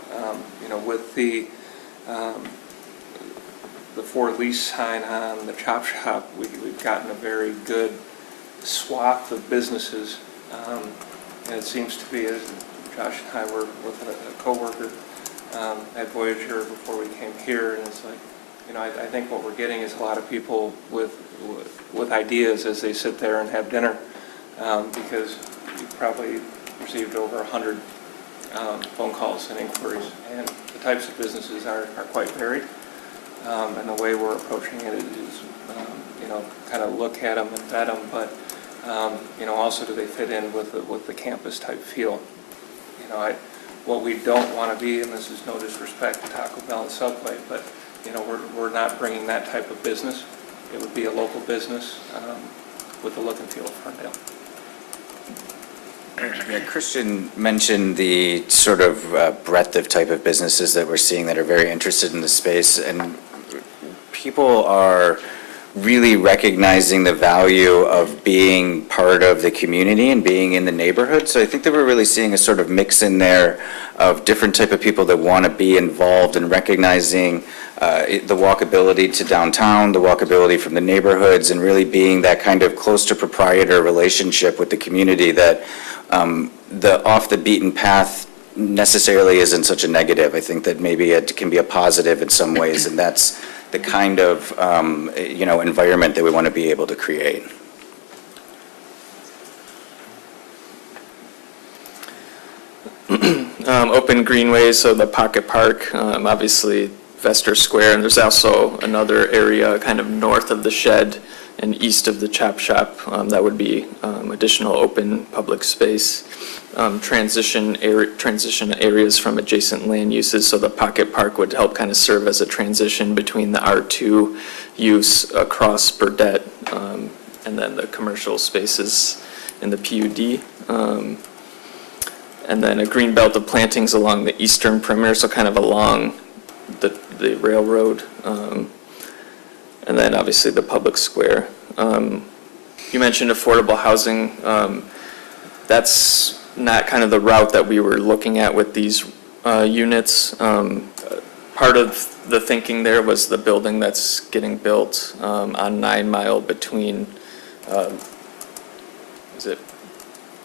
you know, with the for lease sign on the chop shop, we've gotten a very good swath of businesses. And it seems to be, as Josh and I were with a coworker at Voyager before we came here, and it's like, you know, I think what we're getting is a lot of people with ideas as they sit there and have dinner, because you've probably received over 100 phone calls and inquiries, and the types of businesses are quite varied. And the way we're approaching it is, you know, kind of look at them and vet them, but you know, also do they fit in with the campus type feel? You know, what we don't want to be, and this is no disrespect to Taco Bell and Subway, but you know, we're not bringing that type of business. It would be a local business with the look and feel of Ferndale. Yeah, Christian mentioned the sort of breadth of type of businesses that we're seeing that are very interested in the space, and people are really recognizing the value of being part of the community and being in the neighborhood. So I think that we're really seeing a sort of mix in there of different type of people that want to be involved and recognizing the walkability to downtown, the walkability from the neighborhoods, and really being that kind of close to proprietor relationship with the community that the off the beaten path necessarily isn't such a negative. I think that maybe it can be a positive in some ways, and that's the kind of you know, environment that we want to be able to create. Open greenways, so the Pocket Park, obviously Vester Square, and there's also another area kind of north of the shed and east of the chop shop that would be additional open public space. Transition areas from adjacent land uses, so the Pocket Park would help kind of serve as a transition between the R2 use across Burdette and then the commercial spaces in the PUD. And then a green belt of plantings along the eastern perimeter, so kind of along the railroad. And then obviously the public square. You mentioned affordable housing. That's not kind of the route that we were looking at with these units. Part of the thinking there was the building that's getting built on 9 Mile between, is it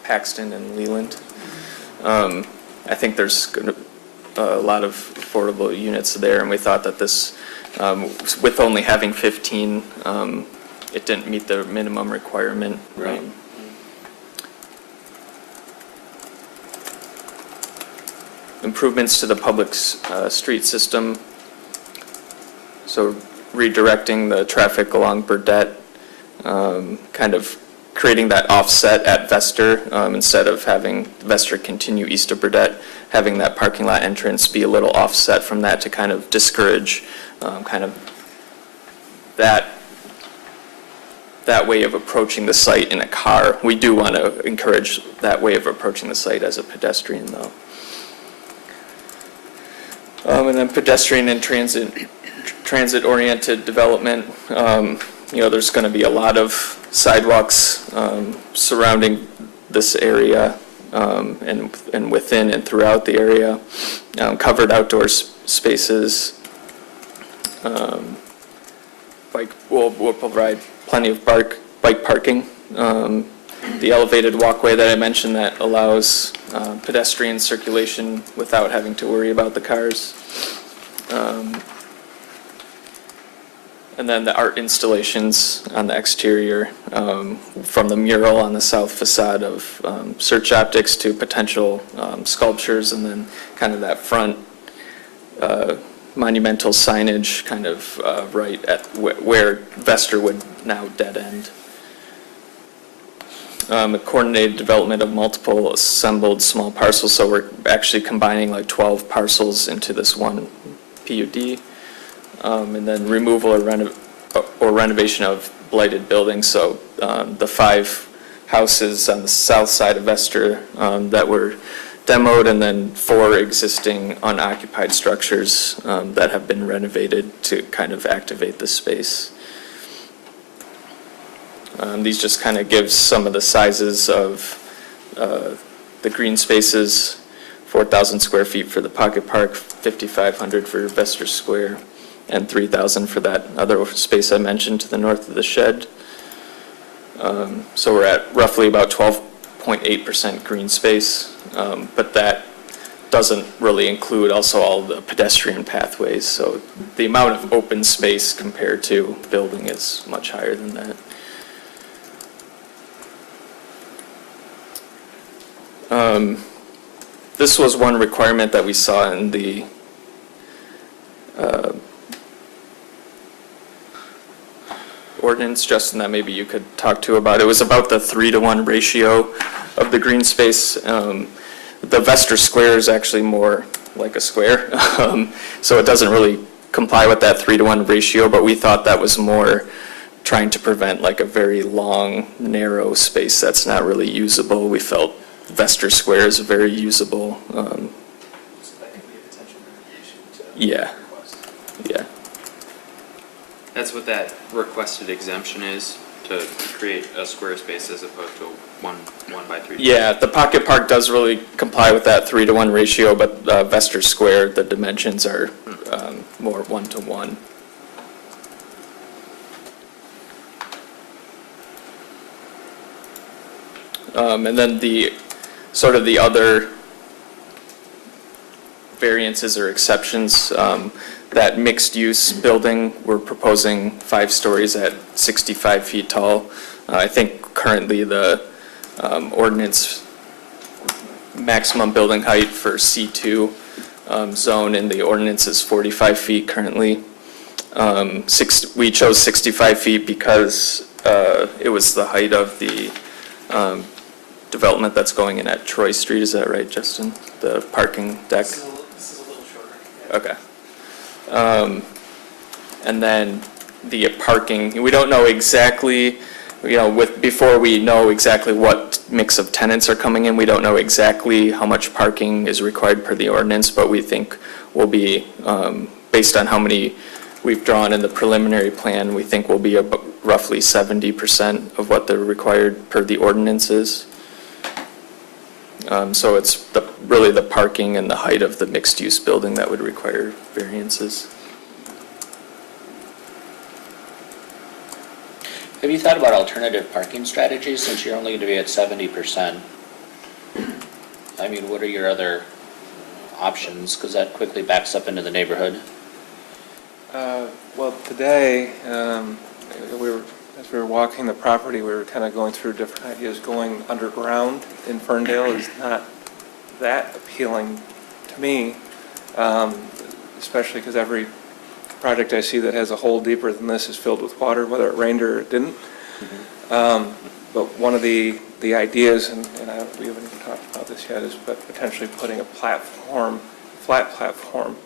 Paxton and Leland? I think there's a lot of affordable units there, and we thought that this, with only having 15, it didn't meet the minimum requirement. Right. Improvements to the public street system, so redirecting the traffic along Burdette, kind of creating that offset at Vester, instead of having Vester continue east of Burdette, having that parking lot entrance be a little offset from that to kind of discourage kind of that way of approaching the site in a car. We do want to encourage that way of approaching the site as a pedestrian, though. And then pedestrian and transit-oriented development. You know, there's going to be a lot of sidewalks surrounding this area and within and throughout the area. Covered outdoor spaces. We'll provide plenty of bike parking. The elevated walkway that I mentioned that allows pedestrian circulation without having to worry about the cars. And then the art installations on the exterior, from the mural on the south facade of Search Optics to potential sculptures, and then kind of that front monumental signage kind of right at where Vester would now dead end. a coordinated development of multiple assembled small parcels, so we're actually combining like 12 parcels into this one PUD. And then removal or renovation of blighted buildings, so the 5 houses on the south side of Vester that were demoed, and then 4 existing unoccupied structures that have been renovated to kind of activate the space. These just kind of give some of the sizes of the green spaces: 4,000 square feet for the Pocket Park, 5,500 for Vester Square, and 3,000 for that other space I mentioned to the north of the shed. So we're at roughly about 12.8% green space, but that doesn't really include also all the pedestrian pathways. So the amount of open space compared to building is much higher than that. This was one requirement that we saw in the ordinance, Justin, that maybe you could talk to about. It was about the 3-to-1 ratio of the green space. The Vester Square is actually more like a square, so it doesn't really comply with that 3-to-1 ratio, but we thought that was more trying to prevent like a very long, narrow space that's not really usable. We felt Vester Square is very usable. So that could be a potential mitigation to Yeah. request. Yeah. That's what that requested exemption is, to create a square space as opposed to one by 3. Yeah, the Pocket Park does really comply with that 3-to-1 ratio, but Vester Square, the dimensions are more 1-to-1. And then the sort of the other variances or exceptions, that mixed-use building, we're proposing 5 stories at 65 feet tall. I think currently the ordinance maximum building height for C2 zone in the ordinance is 45 feet currently. We chose 65 feet because it was the height of the development that's going in at Troy Street. Is that right, Justin? The parking deck? This is a little shorter. Okay. And then the parking, we don't know exactly, before we know exactly what mix of tenants are coming in, we don't know exactly how much parking is required per the ordinance, but we think will be, based on how many we've drawn in the preliminary plan, we think will be about roughly 70% of what the required per the ordinance is. So it's really the parking and the height of the mixed-use building that would require variances. Have you thought about alternative parking strategies, since you're only going to be at 70%? I mean, what are your other options? Because that quickly backs up into the neighborhood. Well, today, as we were walking the property, we were kind of going through different ideas. Going underground in Ferndale is not that appealing to me, especially because every project I see that has a hole deeper than this is filled with water, whether it rained or it didn't. But one of the ideas, and we haven't even talked about this yet, is but potentially putting a flat platform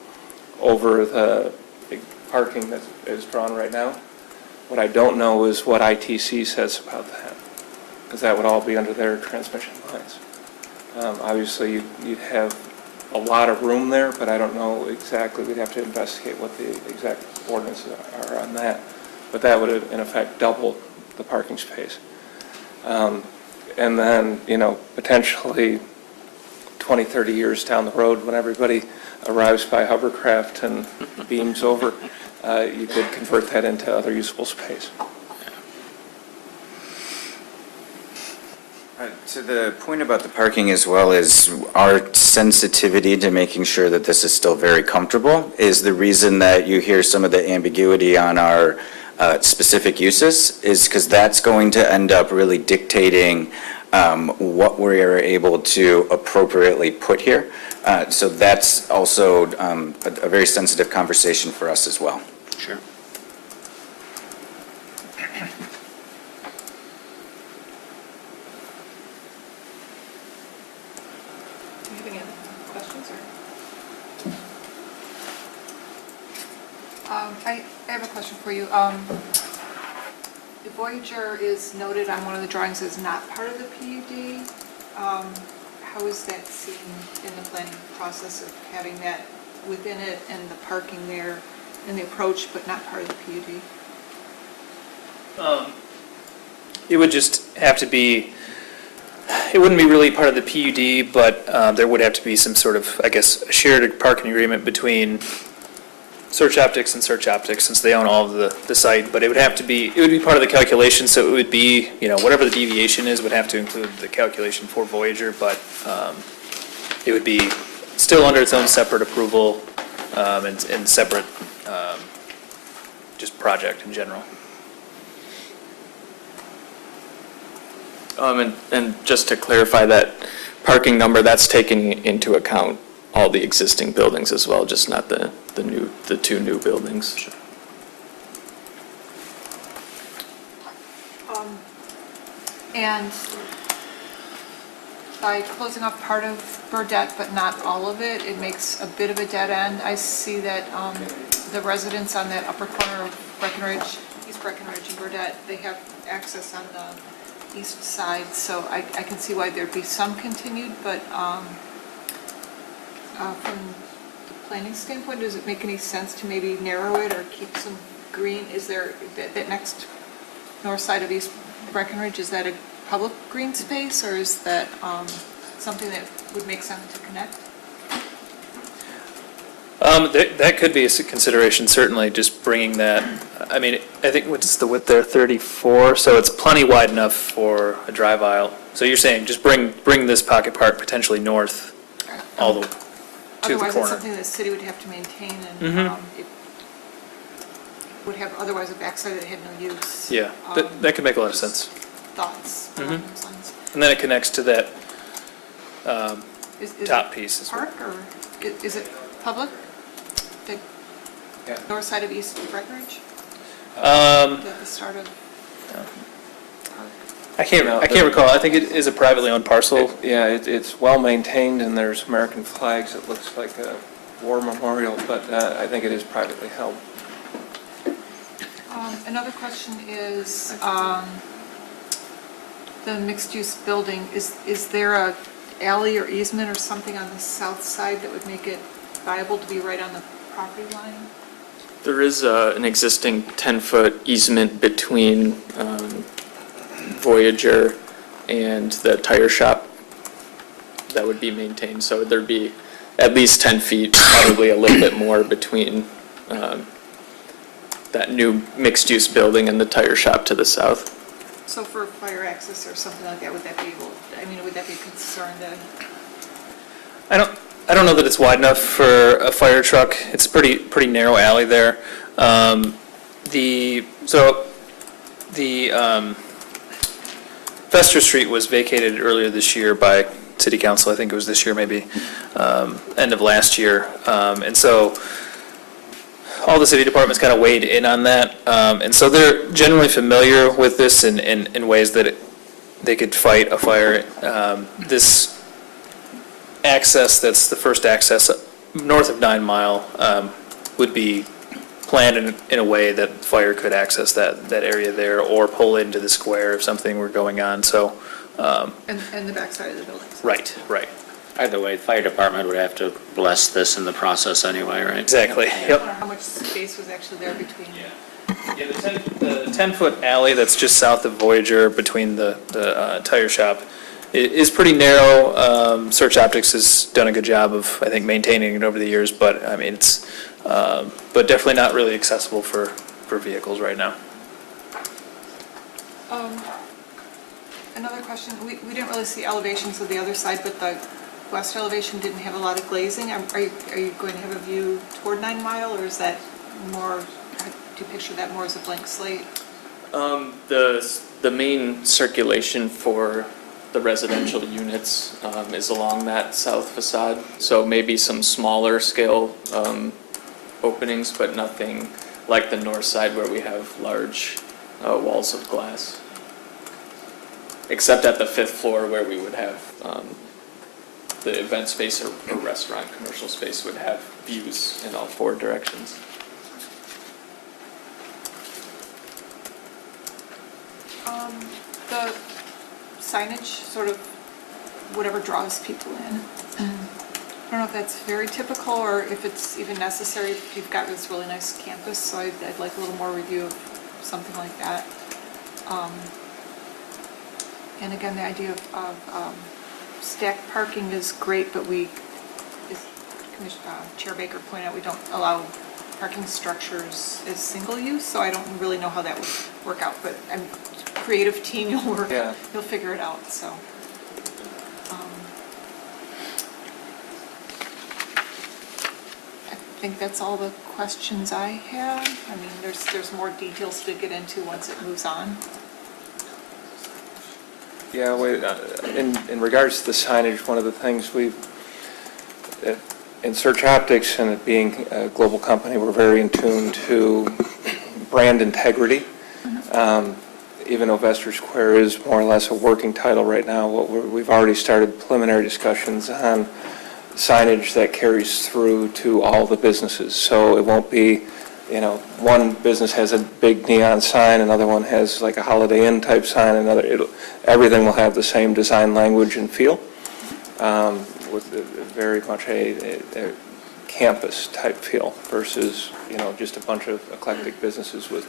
over the big parking that is drawn right now. What I don't know is what ITC says about that, because that would all be under their transmission lines. Obviously, you'd have a lot of room there, but I don't know exactly. We'd have to investigate what the exact ordinances are on that. But that would, in effect, double the parking space. And then, potentially 20, 30 years down the road, when everybody arrives by hovercraft and beams over, you could convert that into other usable space. To the point about the parking as well as our sensitivity to making sure that this is still very comfortable is the reason that you hear some of the ambiguity on our specific uses, is because that's going to end up really dictating what we are able to appropriately put here. So that's also a very sensitive conversation for us as well. Sure. have any other questions or? I have a question for you. The Voyager is noted on one of the drawings as not part of the PUD. How is that seen in the planning process of having that within it and the parking there and the approach, but not part of the PUD? It would just have to be, it wouldn't be really part of the PUD, but there would have to be some sort of, I guess, a shared parking agreement between Search Optics and Search Optics, since they own all of the site. But it would have to be, it would be part of the calculation, so it would be, whatever the deviation is would have to include the calculation for Voyager, but it would be still under its own separate approval and separate just project in general. And just to clarify, that parking number, that's taking into account all the existing buildings as well, just not the two new buildings. Sure. And by closing off part of Burdette, but not all of it, it makes a bit of a dead end. I see that the residents on that upper corner of Breckenridge, East Breckenridge and Burdette, they have access on the east side, so I can see why there'd be some continued, but from the planning standpoint, does it make any sense to maybe narrow it or keep some green? Is there, that next north side of East Breckenridge, is that a public green space, or is that something that would make sense to connect? That could be a consideration, certainly, just bringing that, I mean, I think what's the width there, 34, so it's plenty wide enough for a drive aisle. So you're saying just bring this pocket park potentially north all the to the Otherwise, it's corner. something the city would have to maintain, and it would have otherwise a backside that had no use. Yeah, that could make a lot of sense. Thoughts along those lines? And then it connects to that Is top it piece as well. park, or is it public? The north side of East Breckenridge? At the start of I can't recall. I think it is a privately owned parcel. It's well maintained, and there's American flags. It looks like a war memorial, but I think it is privately held. Another question is, the mixed-use building, is there a alley or easement or something on the south side that would make it viable to be right on the property line? There is an existing 10-foot easement between Voyager and the tire shop that would be maintained, so there'd be at least 10 feet, probably a little bit more, between that new mixed-use building and the tire shop to the south. So for fire access or something like that, would that be would that be a concern then? I don't know that it's wide enough for a fire truck. It's a pretty narrow alley there. The Vester Street was vacated earlier this year by City Council. I think it was this year, maybe end of last year, and so all the city departments kind of weighed in on that, and so they're generally familiar with this in ways that they could fight a fire. This access, that's the first access north of 9 Mile, would be planned in a way that fire could access that area there or pull into the square if something were going on. So, And the backside of the building. right. Either way, the fire department would have to bless this in the process anyway, right? Exactly. I Yep. wonder how much space was actually there between. Yeah, the 10-foot alley that's just south of Voyager between the tire shop is pretty narrow. Search Optics has done a good job of, I think, maintaining it over the years, but I mean, it's, but definitely not really accessible for vehicles right now. Another question, we didn't really see elevations of the other side, but the west elevation didn't have a lot of glazing. Are you going to have a view toward 9 Mile, or is that more, do you picture that more as a blank slate? The main circulation for the residential units is along that south facade, so maybe some smaller scale openings, but nothing like the north side where we have large walls of glass. Except at the 5th floor where we would have the event space or restaurant, commercial space would have views in all four directions. The signage, sort of whatever draws people in. I don't know if that's very typical or if it's even necessary if you've got this really nice campus, so I'd like a little more review of something like that. And again, the idea of stacked parking is great, but as Chair Baker pointed out, we don't allow parking structures as single use, so I don't really know how that would work out, but I'm creative team, Yeah. you'll figure it out, so. I think that's all the questions I have. I mean, there's more details to get into once it moves on. Yeah, in regards to the signage, one of the things in Search Optics and it being a global company, we're very in tune to brand integrity. Even though Vester Square is more or less a working title right now, we've already started preliminary discussions on signage that carries through to all the businesses. So it won't be, one business has a big neon sign, another one has like a Holiday Inn type sign, everything will have the same design language and feel, with very much a campus type feel versus, just a bunch of eclectic businesses with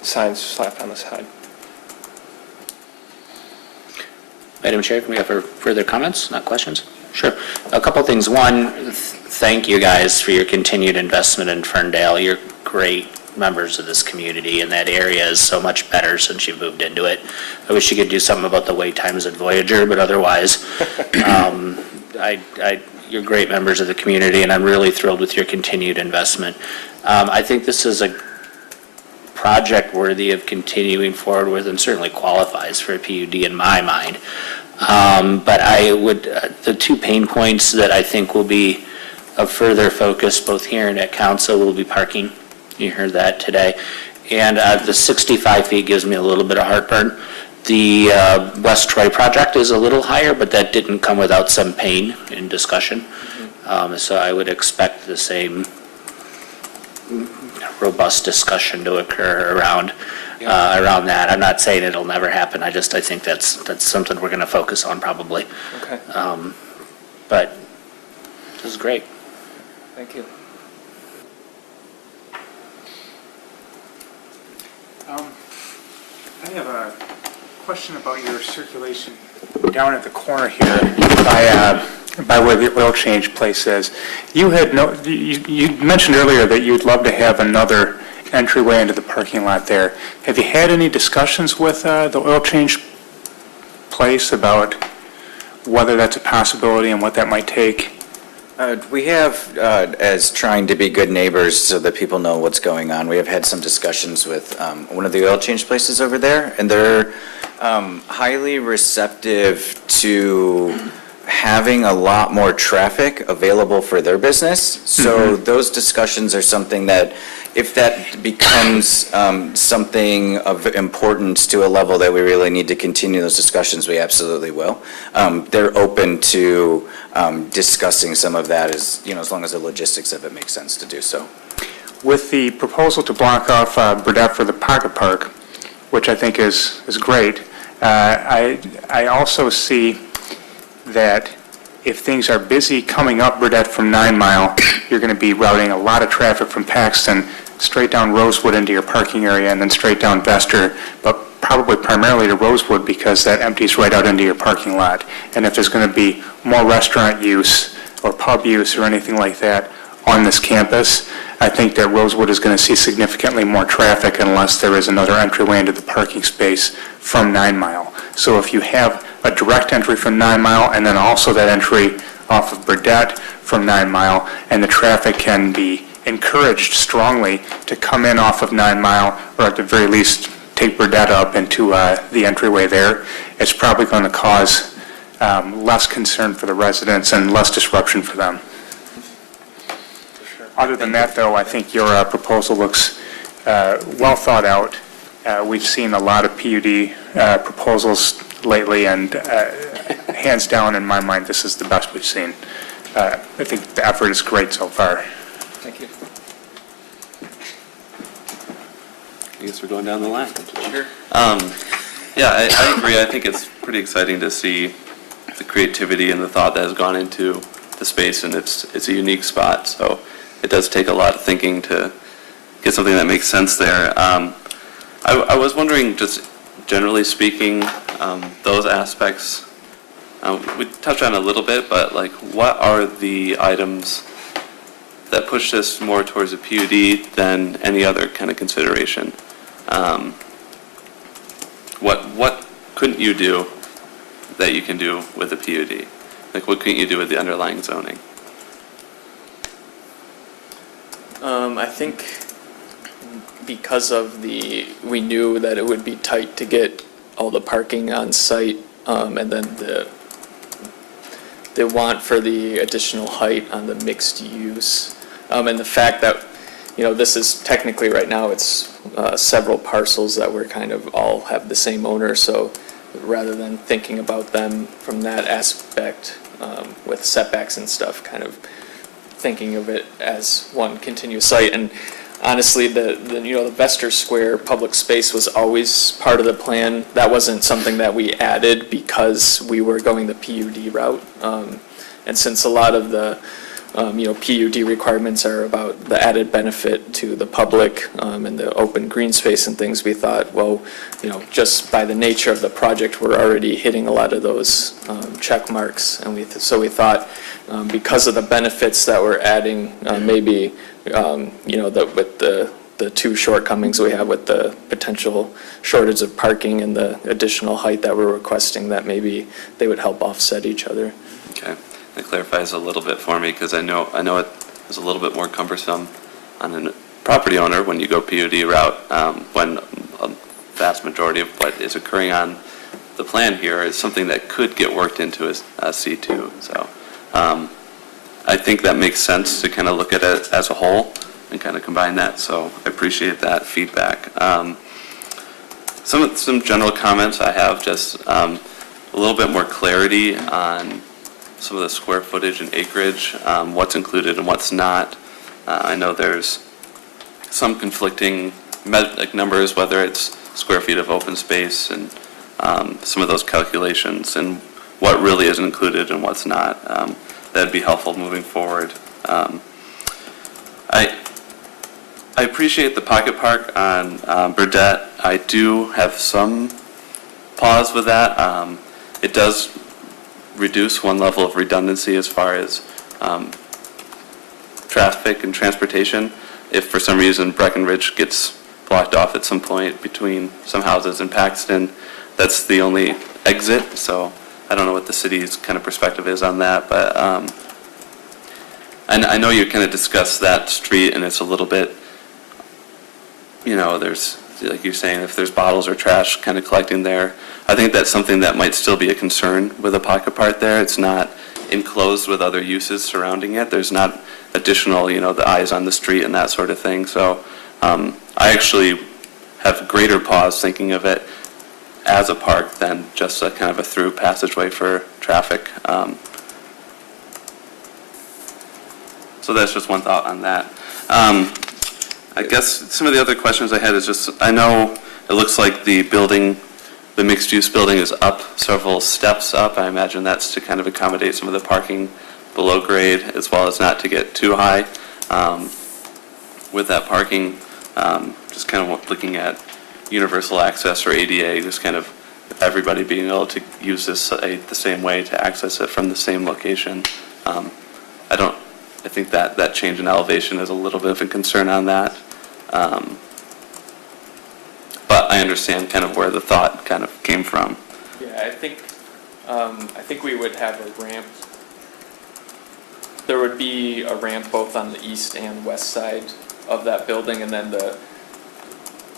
signs slapped on the side. Madam Chair, can we have further comments, not questions? Sure. A couple things. One, thank you guys for your continued investment in Ferndale. You're great members of this community, and that area is so much better since you moved into it. I wish you could do something about the wait times at Voyager, but otherwise, you're great members of the community, and I'm really thrilled with your continued investment. I think this is a project worthy of continuing forward with and certainly qualifies for a PUD in my mind. But I would, the two pain points that I think will be of further focus both here and at council will be parking. You heard that today. And the 65 feet gives me a little bit of heartburn. The West Troy project is a little higher, but that didn't come without some pain in discussion. So I would expect the same robust discussion to occur around that. I'm not saying it'll never happen. I think that's something we're going to focus on probably. Okay. But this is great. Thank you. I have a question about your circulation down at the corner here by where the oil change place is. You mentioned earlier that you'd love to have another entryway into the parking lot there. Have you had any discussions with the oil change place about whether that's a possibility and what that might take? We have, as trying to be good neighbors so that people know what's going on, we have had some discussions with one of the oil change places over there, and they're highly receptive to having a lot more traffic available for their business. So those discussions are something that, if that becomes something of importance to a level that we really need to continue those discussions, we absolutely will. They're open to discussing some of that as long as the logistics of it makes sense to do so. With the proposal to block off Burdette for the pocket park, which I think is great, I also see that if things are busy coming up Burdette from 9 Mile, you're going to be routing a lot of traffic from Paxton straight down Rosewood into your parking area and then straight down Vester, but probably primarily to Rosewood because that empties right out into your parking lot. And if there's going to be more restaurant use or pub use or anything like that on this campus, I think that Rosewood is going to see significantly more traffic unless there is another entryway into the parking space from 9 Mile. So if you have a direct entry from 9 Mile and then also that entry off of Burdette from 9 Mile, and the traffic can be encouraged strongly to come in off of 9 Mile, or at the very least take Burdette up into the entryway there, it's probably going to cause less concern for the residents and less disruption for them. Other than that, though, I think your proposal looks well thought out. We've seen a lot of PUD proposals lately, and hands down, in my mind, this is the best we've seen. I think the effort is great so far. Thank you. I guess we're going down the line. Sure. Yeah, I agree. I think it's pretty exciting to see the creativity and the thought that has gone into the space, and it's a unique spot. So it does take a lot of thinking to get something that makes sense there. I was wondering, just generally speaking, those aspects, we touched on a little bit, but like, what are the items that push this more towards a PUD than any other kind of consideration? What couldn't you do that you can do with a PUD? Like, what couldn't you do with the underlying zoning? I think because of we knew that it would be tight to get all the parking on site, and then the want for the additional height on the mixed use, and the fact that, this is technically right now, it's several parcels that we're kind of all have the same owner, so rather than thinking about them from that aspect, with setbacks and stuff, kind of thinking of it as one continuous site. And honestly, the Vester Square public space was always part of the plan. That wasn't something that we added because we were going the PUD route. And since a lot of the PUD requirements are about the added benefit to the public, and the open green space and things, we thought, well, just by the nature of the project, we're already hitting a lot of those check marks. And so we thought, because of the benefits that we're adding, maybe, with the two shortcomings we have with the potential shortage of parking and the additional height that we're requesting, that maybe they would help offset each other. Okay, that clarifies a little bit for me, because I know it is a little bit more cumbersome on a property owner when you go PUD route, when a vast majority of what is occurring on the plan here is something that could get worked into a C2. So I think that makes sense to kind of look at it as a whole and kind of combine that. So I appreciate that feedback. Some general comments I have, just a little bit more clarity on some of the square footage and acreage, what's included and what's not. I know there's some conflicting numbers, whether it's square feet of open space and some of those calculations, and what really is included and what's not. That'd be helpful moving forward. I appreciate the pocket park on Burdette. I do have some pause with that. It does reduce one level of redundancy as far as traffic and transportation. If for some reason Breckenridge gets blocked off at some point between some houses in Paxton, that's the only exit. So I don't know what the city's kind of perspective is on that, but and I know you kind of discussed that street, and it's a little bit, there's, like you're saying, if there's bottles or trash kind of collecting there, I think that's something that might still be a concern with a pocket park there. It's not enclosed with other uses surrounding it. There's not additional, the eyes on the street and that sort of thing. So I actually have greater pause thinking of it as a park than just a kind of a through passageway for traffic. So that's just one thought on that. I guess some of the other questions I had is just, I know it looks like the building, the mixed-use building is up several steps up. I imagine that's to kind of accommodate some of the parking below grade, as well as not to get too high with that parking. Just kind of looking at universal access or ADA, just kind of everybody being able to use this the same way to access it from the same location. I think that change in elevation is a little bit of a concern on that. But I understand kind of where the thought kind of came from. Yeah, I think we would have a ramp. There would be a ramp both on the east and west side of that building, and then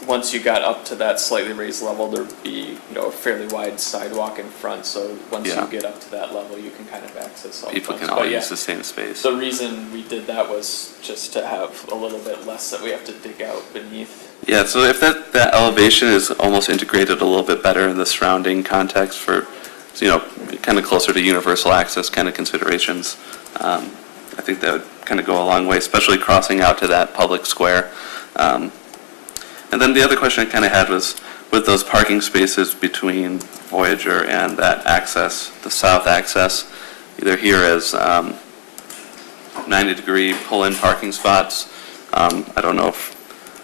once you got up to that slightly raised level, there'd be, a fairly wide sidewalk in front, so once Yeah. you get up to that level, you can kind of access all the People can funds. all But yeah, use the same space. the reason we did that was just to have a little bit less that we have to dig out beneath. Yeah, so if that elevation is almost integrated a little bit better in the surrounding context for, kind of closer to universal access kind of considerations, I think that would kind of go a long way, especially crossing out to that public square. And then the other question I kind of had was, with those parking spaces between Voyager and that access, the south access, either here as 90-degree pull-in parking spots. I don't know if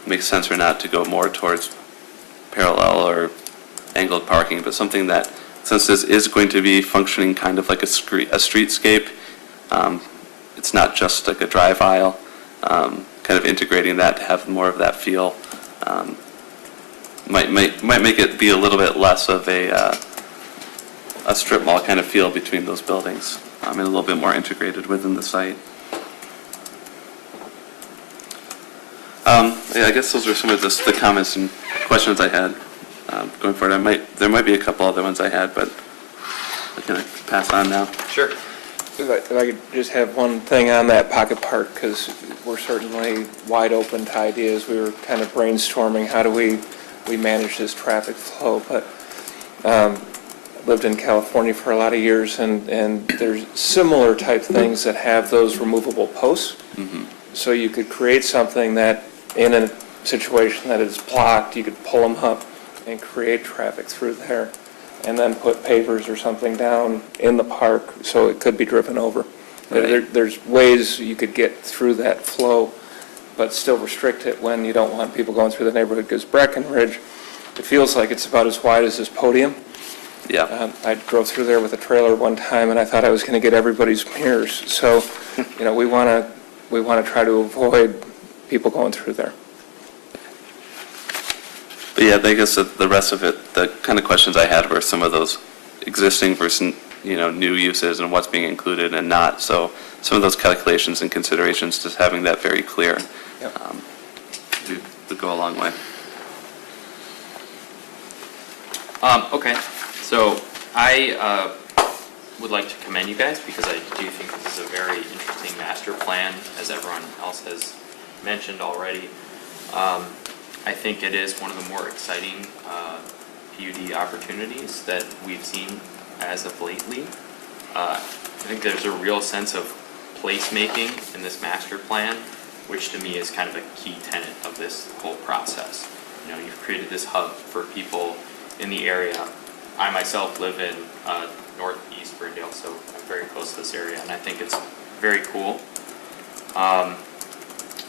it makes sense or not to go more towards parallel or angled parking, but something that, since this is going to be functioning kind of like a streetscape, it's not just like a drive aisle, kind of integrating that to have more of that feel might make it be a little bit less of a strip mall kind of feel between those buildings, and a little bit more integrated within the site. Yeah, I guess those are some of the comments and questions I had. Going forward, there might be a couple other ones I had, but I can pass on now. Sure. If I could just have one thing on that pocket park, because we're certainly wide open to ideas. We were kind of brainstorming how do we manage this traffic flow, but lived in California for a lot of years, and there's similar type things that have those removable posts. Mm-hmm. So you could create something that, in a situation that is blocked, you could pull them up and create traffic through there, and then put pavers or something down in the park so it could be driven over. Right. There's ways you could get through that flow, but still restrict it when you don't want people going through the neighborhood, because Breckenridge, it feels like it's about as wide as this podium. Yeah. I drove through there with a trailer one time, and I thought I was going to get everybody's mirrors. So, we want to try to avoid people going through there. But yeah, I guess the rest of it, the kind of questions I had were some of those existing versus, new uses and what's being included and not. So some of those calculations and considerations, just having that very clear, Yep. would go a long way. Okay, so I would like to commend you guys because I do think this is a very interesting master plan, as everyone else has mentioned already. I think it is one of the more exciting PUD opportunities that we've seen as of lately. I think there's a real sense of placemaking in this master plan, which to me is kind of a key tenet of this whole process. You've created this hub for people in the area. I myself live in northeast Ferndale, so I'm very close to this area, and I think it's very cool.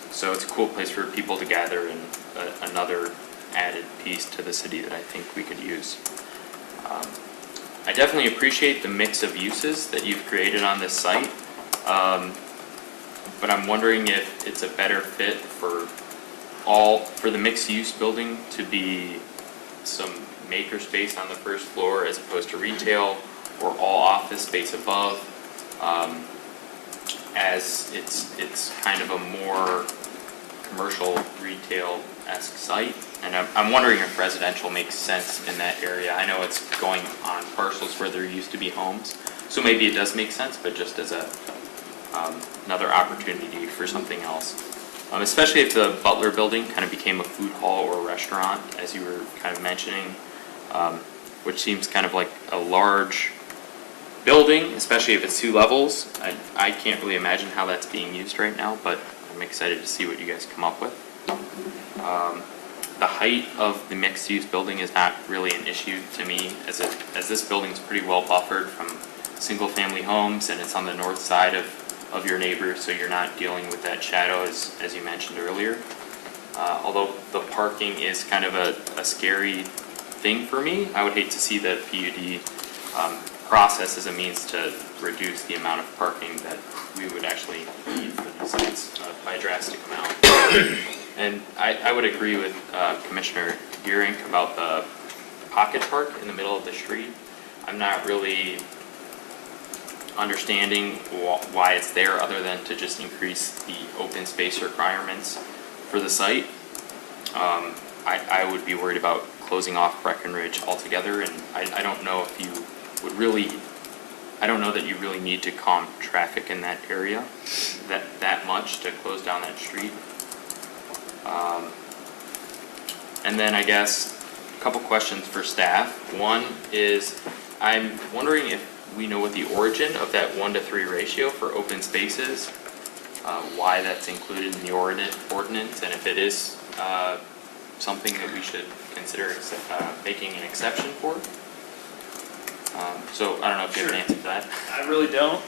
So it's a cool place for people to gather, and another added piece to the city that I think we could use. I definitely appreciate the mix of uses that you've created on this site, but I'm wondering if it's a better fit for the mixed-use building to be some maker space on the first floor as opposed to retail, or all office space above, as it's kind of a more commercial retail-esque site. And I'm wondering if residential makes sense in that area. I know it's going on parcels where there used to be homes, so maybe it does make sense, but just as another opportunity for something else. Especially if the Butler building kind of became a food hall or a restaurant, as you were kind of mentioning, which seems kind of like a large building, especially if it's 2 levels. I can't really imagine how that's being used right now, but I'm excited to see what you guys come up with. The height of the mixed-use building is not really an issue to me, as this building is pretty well buffered from single-family homes, and it's on the north side of your neighbors, so you're not dealing with that shadow as you mentioned earlier. Although the parking is kind of a scary thing for me, I would hate to see the PUD process as a means to reduce the amount of parking that we would actually need for these sites by a drastic amount. And I would agree with Commissioner Gearing about the pocket park in the middle of the street. I'm not really understanding why it's there, other than to just increase the open space requirements for the site. I would be worried about closing off Breckenridge altogether, and I don't know if you would really, I don't know that you really need to calm traffic in that area that much to close down that street. And then I guess a couple questions for staff. One is, I'm wondering if we know what the origin of that 1-to-3 ratio for open spaces, why that's included in the ordinance, and if it is something that we should consider making an exception for. So I don't know if you have an answer to that. I really don't,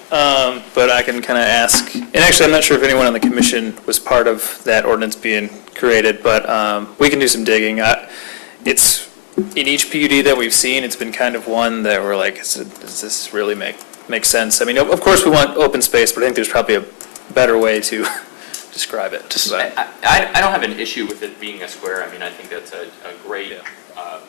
but I can kind of ask, and actually, I'm not sure if anyone on the commission was part of that ordinance being created, but we can do some digging. It's, in each PUD that we've seen, it's been kind of one that we're like, does this really make sense? I mean, of course, we want open space, but I think there's probably a better way to describe it. I don't have an issue with it being a square. I mean, I think that's a great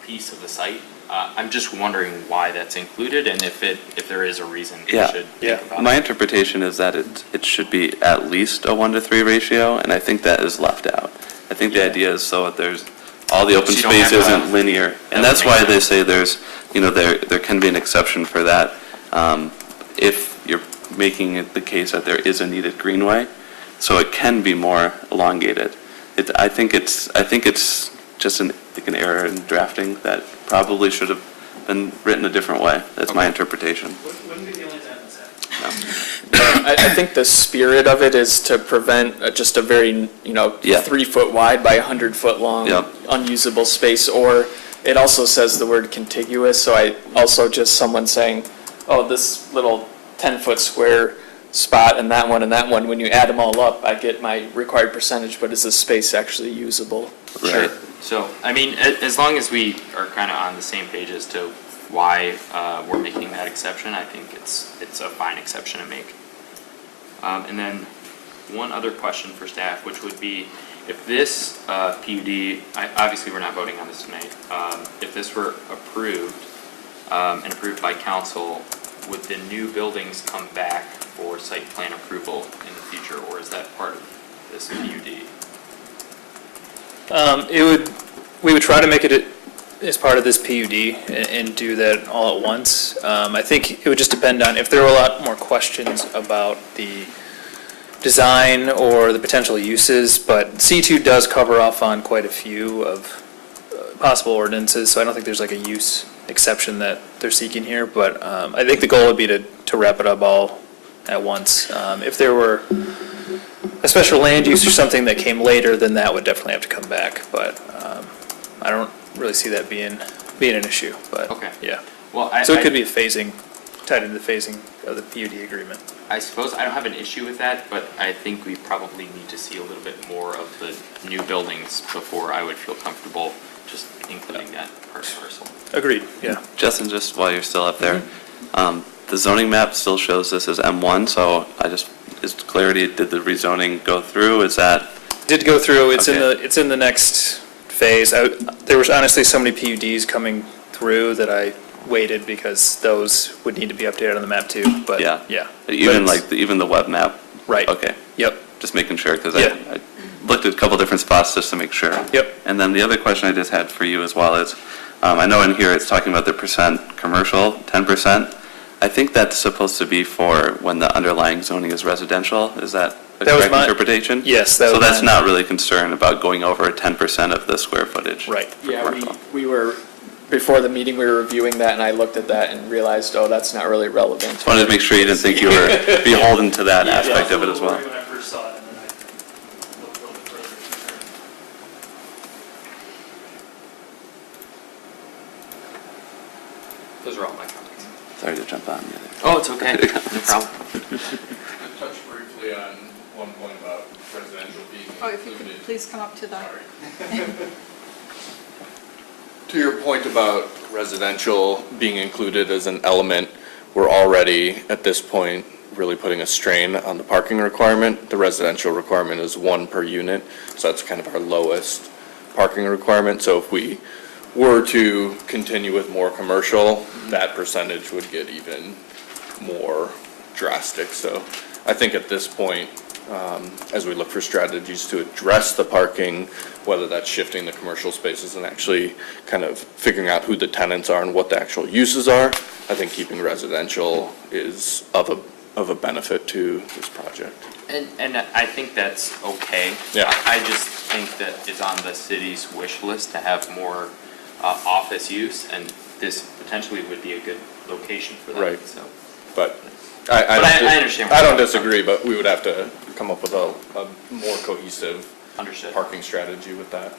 piece of the site. I'm just wondering why that's included, and if there is a reason we should think about it. My interpretation is that it should be at least a 1-to-3 ratio, and I think that is left out. I think the idea is so that there's, all the open So you don't space have to isn't have- linear, and that that's would make why they sense. say there's, there can be an exception for that, if you're making it the case that there is a needed greenway, so it can be more elongated. I think it's just an error in drafting that probably should have been written a different way. That's my interpretation. Wouldn't be the only time that's I think the spirit of it is to prevent just a very, 3 foot wide by 100 foot long Yep. unusable space, or it also says the word contiguous, so I also just someone saying, oh, this little 10-foot square spot and that one, when you add them all up, I get my required percentage, but is this space actually usable? Sure. So, I mean, as long as we are kind of on the same page as to why we're making that exception, I think it's a fine exception to make. And then one other question for staff, which would be, if this PUD, obviously we're not voting on this tonight, if this were approved and approved by council, would the new buildings come back for site plan approval in the future, or is that part of this PUD? We would try to make it as part of this PUD and do that all at once. I think it would just depend on if there were a lot more questions about the design or the potential uses, but C2 does cover off on quite a few of possible ordinances, so I don't think there's like a use exception that they're seeking here, but I think the goal would be to wrap it up all at once. If there were a special land use or something that came later, then that would definitely have to come back, but I don't really see that being an issue, but Okay. yeah. Well, So it could be a phasing, tied into the phasing of the PUD agreement. I suppose I don't have an issue with that, but I think we probably need to see a little bit more of the new buildings before I would feel comfortable just including that part and parcel. Agreed, yeah. Justin, just while you're still up there, the zoning map still shows this as M1, so is clarity, did the rezoning go through? Is that? Did go through, it's Okay. in the next phase. There was honestly so many PUDs coming through that I waited because those would need to be updated on the map too, but Yeah. yeah. Even But it's- even the web map? Right. Okay, Yep, just making sure, because Yeah. I looked at a couple different spots just to make sure. yep. And then the other question I just had for you as well is, I know in here it's talking about the percent commercial, 10%. I think that's supposed to be for when the underlying zoning is residential. Is that a That was correct my- interpretation? Yes, that So was that's mine. not really concerned about going over 10% of the square footage? Right. for Yeah, commercial. we were, before the meeting, we were reviewing that, and I looked at that and realized, oh, that's not really relevant. Just wanted to make sure you didn't think you were beholden to that Yeah. aspect of it as well. When I first saw it, and then I looked a little bit further. Those are all my comments. Sorry to jump on you there. Oh, it's okay, no problem. Touch briefly on one point about residential being Oh, if you included. could please come up to the, To your point about residential being included as an element, we're already, at this point, really putting a strain on the parking requirement. The residential requirement is 1 per unit, so that's kind of our lowest parking requirement. So if we were to continue with more commercial, that percentage would get even more drastic. So I think at this point, as we look for strategies to address the parking, whether that's shifting the commercial spaces and actually kind of figuring out who the tenants are and what the actual uses are. I think keeping residential is of a benefit to this project. And I think that's okay. Yeah. I just think that it's on the city's wish list to have more office use, and this potentially would be a good location for that. Right. So, But I understand. I don't disagree, but we would have to come up with a more cohesive Understood. parking strategy with that.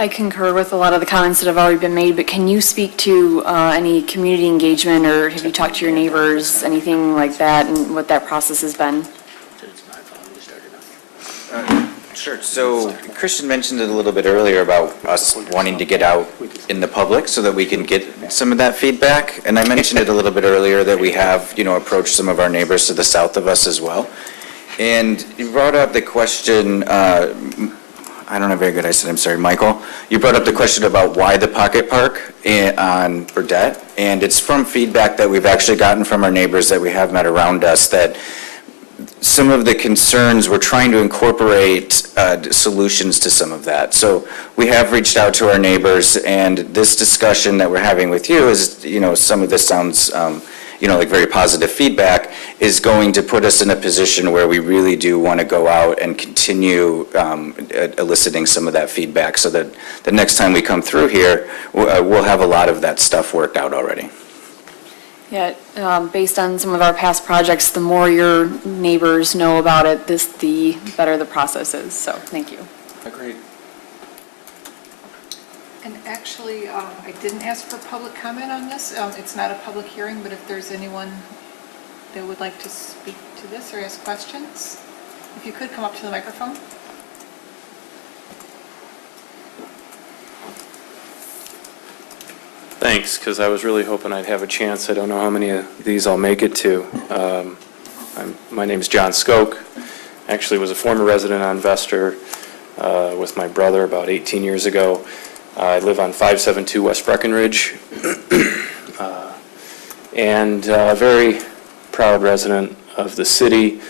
I concur with a lot of the comments that have already been made, but can you speak to any community engagement, or have you talked to your neighbors, anything like that, and what that process has been? Sure. So Christian mentioned it a little bit earlier about us wanting to get out in the public so that we can get some of that feedback. And I mentioned it a little bit earlier that we have, approached some of our neighbors to the south of us as well. And you brought up the question, I don't have very good eyesight, I'm sorry, Michael. You brought up the question about why the pocket park on Burdette. And it's from feedback that we've actually gotten from our neighbors that we have met around us, that some of the concerns, we're trying to incorporate solutions to some of that. So we have reached out to our neighbors, and this discussion that we're having with you is, some of this sounds, like very positive feedback, is going to put us in a position where we really do want to go out and continue eliciting some of that feedback, so that the next time we come through here, we'll have a lot of that stuff worked out already. Yeah, based on some of our past projects, the more your neighbors know about it, the better the process is. So, thank you. Agreed. And actually, I didn't ask for public comment on this. It's not a public hearing, but if there's anyone that would like to speak to this or ask questions, if you could come up to the microphone. Thanks, because I was really hoping I'd have a chance. I don't know how many of these I'll make it to. My name's John Skoke. Actually was a former resident on Vester with my brother about 18 years ago. I live on 572 West Breckenridge, and a very proud resident of the city.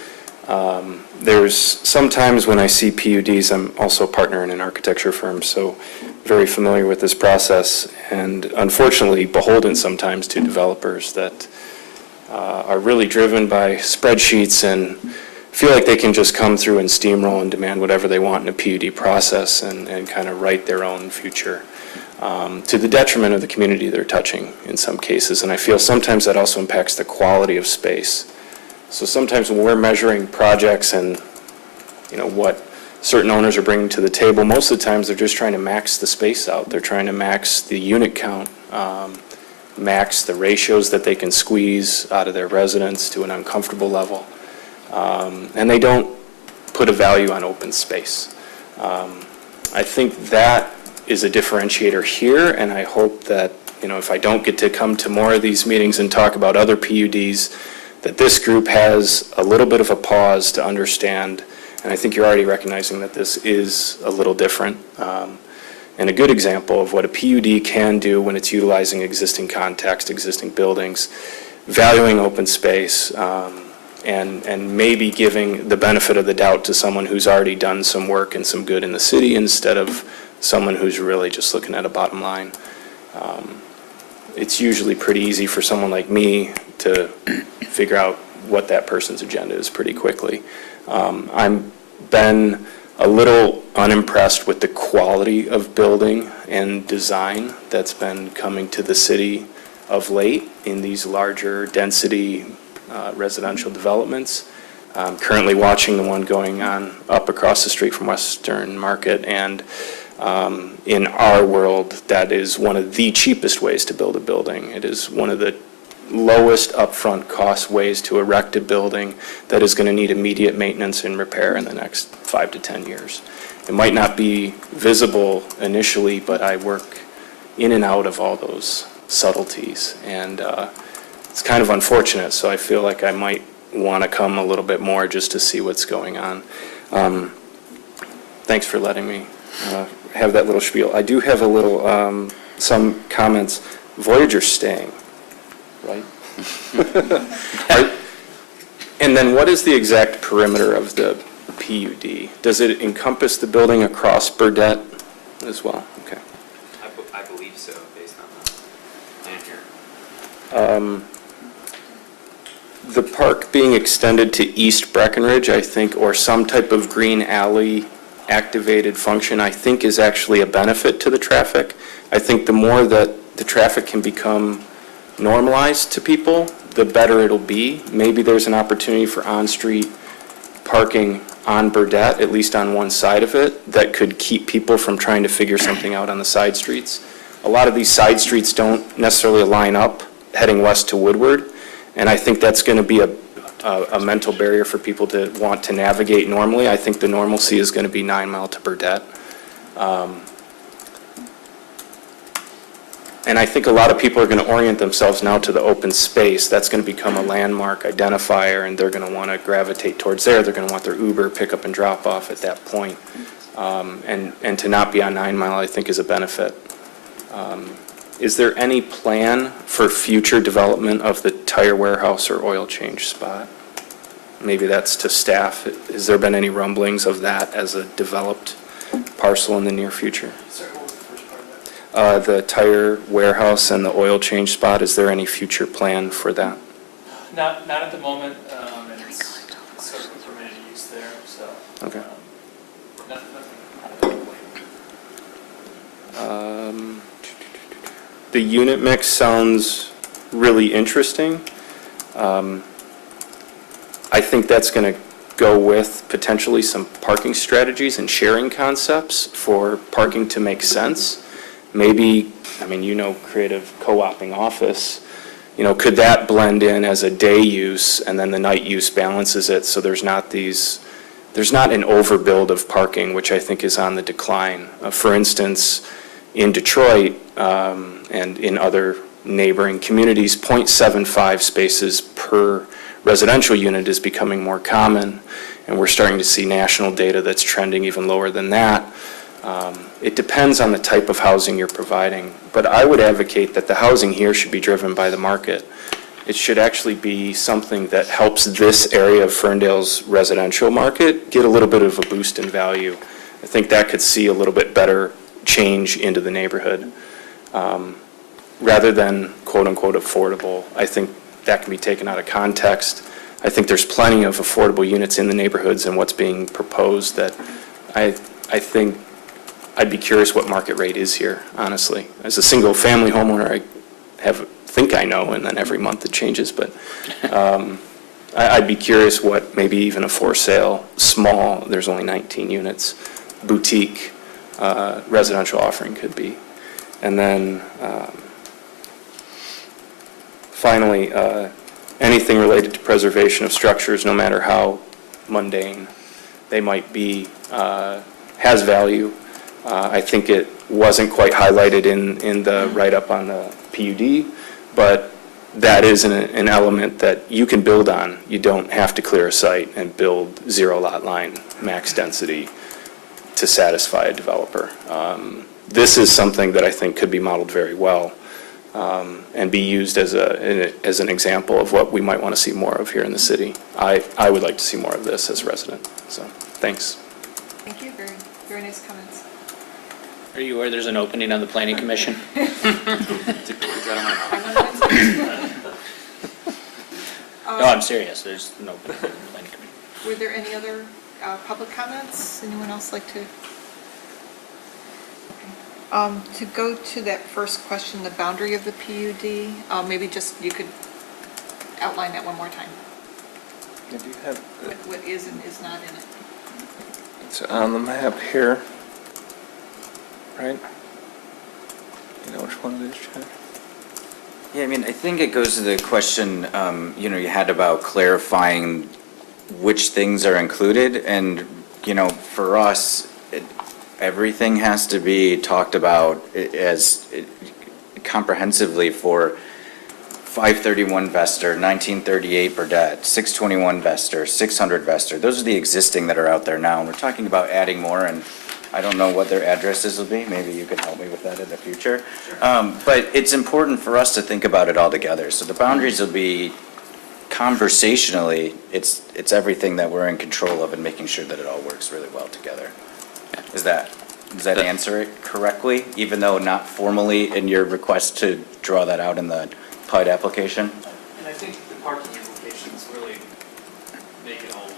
There's sometimes when I see PUDs, I'm also a partner in an architecture firm, so very familiar with this process, and unfortunately beholden sometimes to developers that are really driven by spreadsheets and feel like they can just come through and steamroll and demand whatever they want in a PUD process and kind of write their own future, to the detriment of the community they're touching in some cases. And I feel sometimes that also impacts the quality of space. So sometimes when we're measuring projects and what certain owners are bringing to the table, most of the times they're just trying to max the space out. They're trying to max the unit count, max the ratios that they can squeeze out of their residents to an uncomfortable level. And they don't put a value on open space. I think that is a differentiator here, and I hope that, if I don't get to come to more of these meetings and talk about other PUDs, that this group has a little bit of a pause to understand. And I think you're already recognizing that this is a little different. And a good example of what a PUD can do when it's utilizing existing context, existing buildings, valuing open space, and maybe giving the benefit of the doubt to someone who's already done some work and some good in the city instead of someone who's really just looking at a bottom line. It's usually pretty easy for someone like me to figure out what that person's agenda is pretty quickly. I've been a little unimpressed with the quality of building and design that's been coming to the city of late in these larger density residential developments. I'm currently watching the one going on up across the street from Western Market, and in our world, that is one of the cheapest ways to build a building. It is one of the lowest upfront cost ways to erect a building that is going to need immediate maintenance and repair in the next 5 to 10 years. It might not be visible initially, but I work in and out of all those subtleties, and it's kind of unfortunate, so I feel like I might want to come a little bit more just to see what's going on. Thanks for letting me have that little spiel. I do have a little, some comments. Voyager's staying, right? And then what is the exact perimeter of the PUD? Does it encompass the building across Burdette as well? Okay. I believe so, based on the plan here. The park being extended to East Breckenridge, I think, or some type of green alley activated function, I think is actually a benefit to the traffic. I think the more that the traffic can become normalized to people, the better it'll be. Maybe there's an opportunity for on-street parking on Burdette, at least on one side of it, that could keep people from trying to figure something out on the side streets. A lot of these side streets don't necessarily line up heading west to Woodward, and I think that's going to be a mental barrier for people to want to navigate normally. I think the normalcy is going to be 9 Mile to Burdette. And I think a lot of people are going to orient themselves now to the open space. That's going to become a landmark identifier, and they're going to want to gravitate towards there. They're going to want their Uber pick-up and drop-off at that point. And to not be on 9 Mile, I think, is a benefit. Is there any plan for future development of the tire warehouse or oil change spot? Maybe that's to staff. Has there been any rumblings of that as a developed parcel in the near future? Sorry, what was the first part of that? The tire warehouse and the oil change spot, is there any future plan for that? Not at the moment, and it's sort of a permitted use there, so. Okay. Nothing. The unit mix sounds really interesting. I think that's going to go with potentially some parking strategies and sharing concepts for parking to make sense. Maybe, I mean, creative co-oping office, could that blend in as a day use and then the night use balances it so there's not an overbuild of parking, which I think is on the decline. For instance, in Detroit and in other neighboring communities, 0.75 spaces per residential unit is becoming more common, and we're starting to see national data that's trending even lower than that. It depends on the type of housing you're providing, but I would advocate that the housing here should be driven by the market. It should actually be something that helps this area of Ferndale's residential market get a little bit of a boost in value. I think that could see a little bit better change into the neighborhood. Rather than quote-unquote affordable, I think that can be taken out of context. I think there's plenty of affordable units in the neighborhoods and what's being proposed that I think I'd be curious what market rate is here, honestly. As a single-family homeowner, I think I know, and then every month it changes, but I'd be curious what maybe even a for-sale, small, there's only 19 units, boutique residential offering could be. And then finally, anything related to preservation of structures, no matter how mundane they might be, has value. I think it wasn't quite highlighted in the write-up on the PUD, but that is an element that you can build on. You don't have to clear a site and build zero lot line, max density to satisfy a developer. This is something that I think could be modeled very well and be used as an example of what we might want to see more of here in the city. I would like to see more of this as a resident. So, thanks. Thank you, very, very nice comments. Are you aware there's an opening on the planning commission? No, I'm serious, there's an opening on the planning commission. Were there any other public comments? Anyone else like to? To go to that first question, the boundary of the PUD, maybe just you could outline that one more time. Do you have, What is and is not in it? it's on the map here, right? You know which one it is, Chad? Yeah, I mean, I think it goes to the question, you had about clarifying which things are included, and, for us, everything has to be talked about as comprehensively for 531 Vester, 1938 Burdette, 621 Vester, 600 Vester. Those are the existing that are out there now, and we're talking about adding more, and I don't know what their addresses will be, maybe you can help me with that in the future. But it's important for us to think about it all together. So the boundaries will be conversationally, it's everything that we're in control of and making sure that it all works really well together. Does that answer it correctly, even though not formally in your request to draw that out in the PUD application? And I think the parking implications really make it all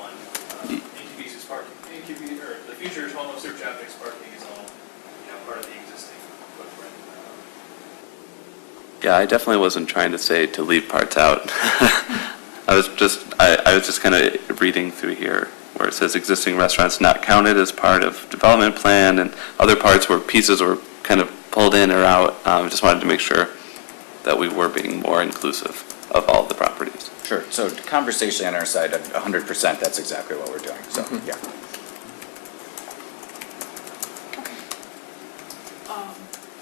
one. NQB's parking, or the future home of search traffic's parking is all, part of the existing footprint. Yeah, I definitely wasn't trying to say to leave parts out. I was just kind of reading through here where it says existing restaurants not counted as part of development plan, and other parts where pieces were kind of pulled in or out. Just wanted to make sure that we were being more inclusive of all of the properties. Sure, so conversation on our side, 100%, that's exactly what we're doing, so, yeah.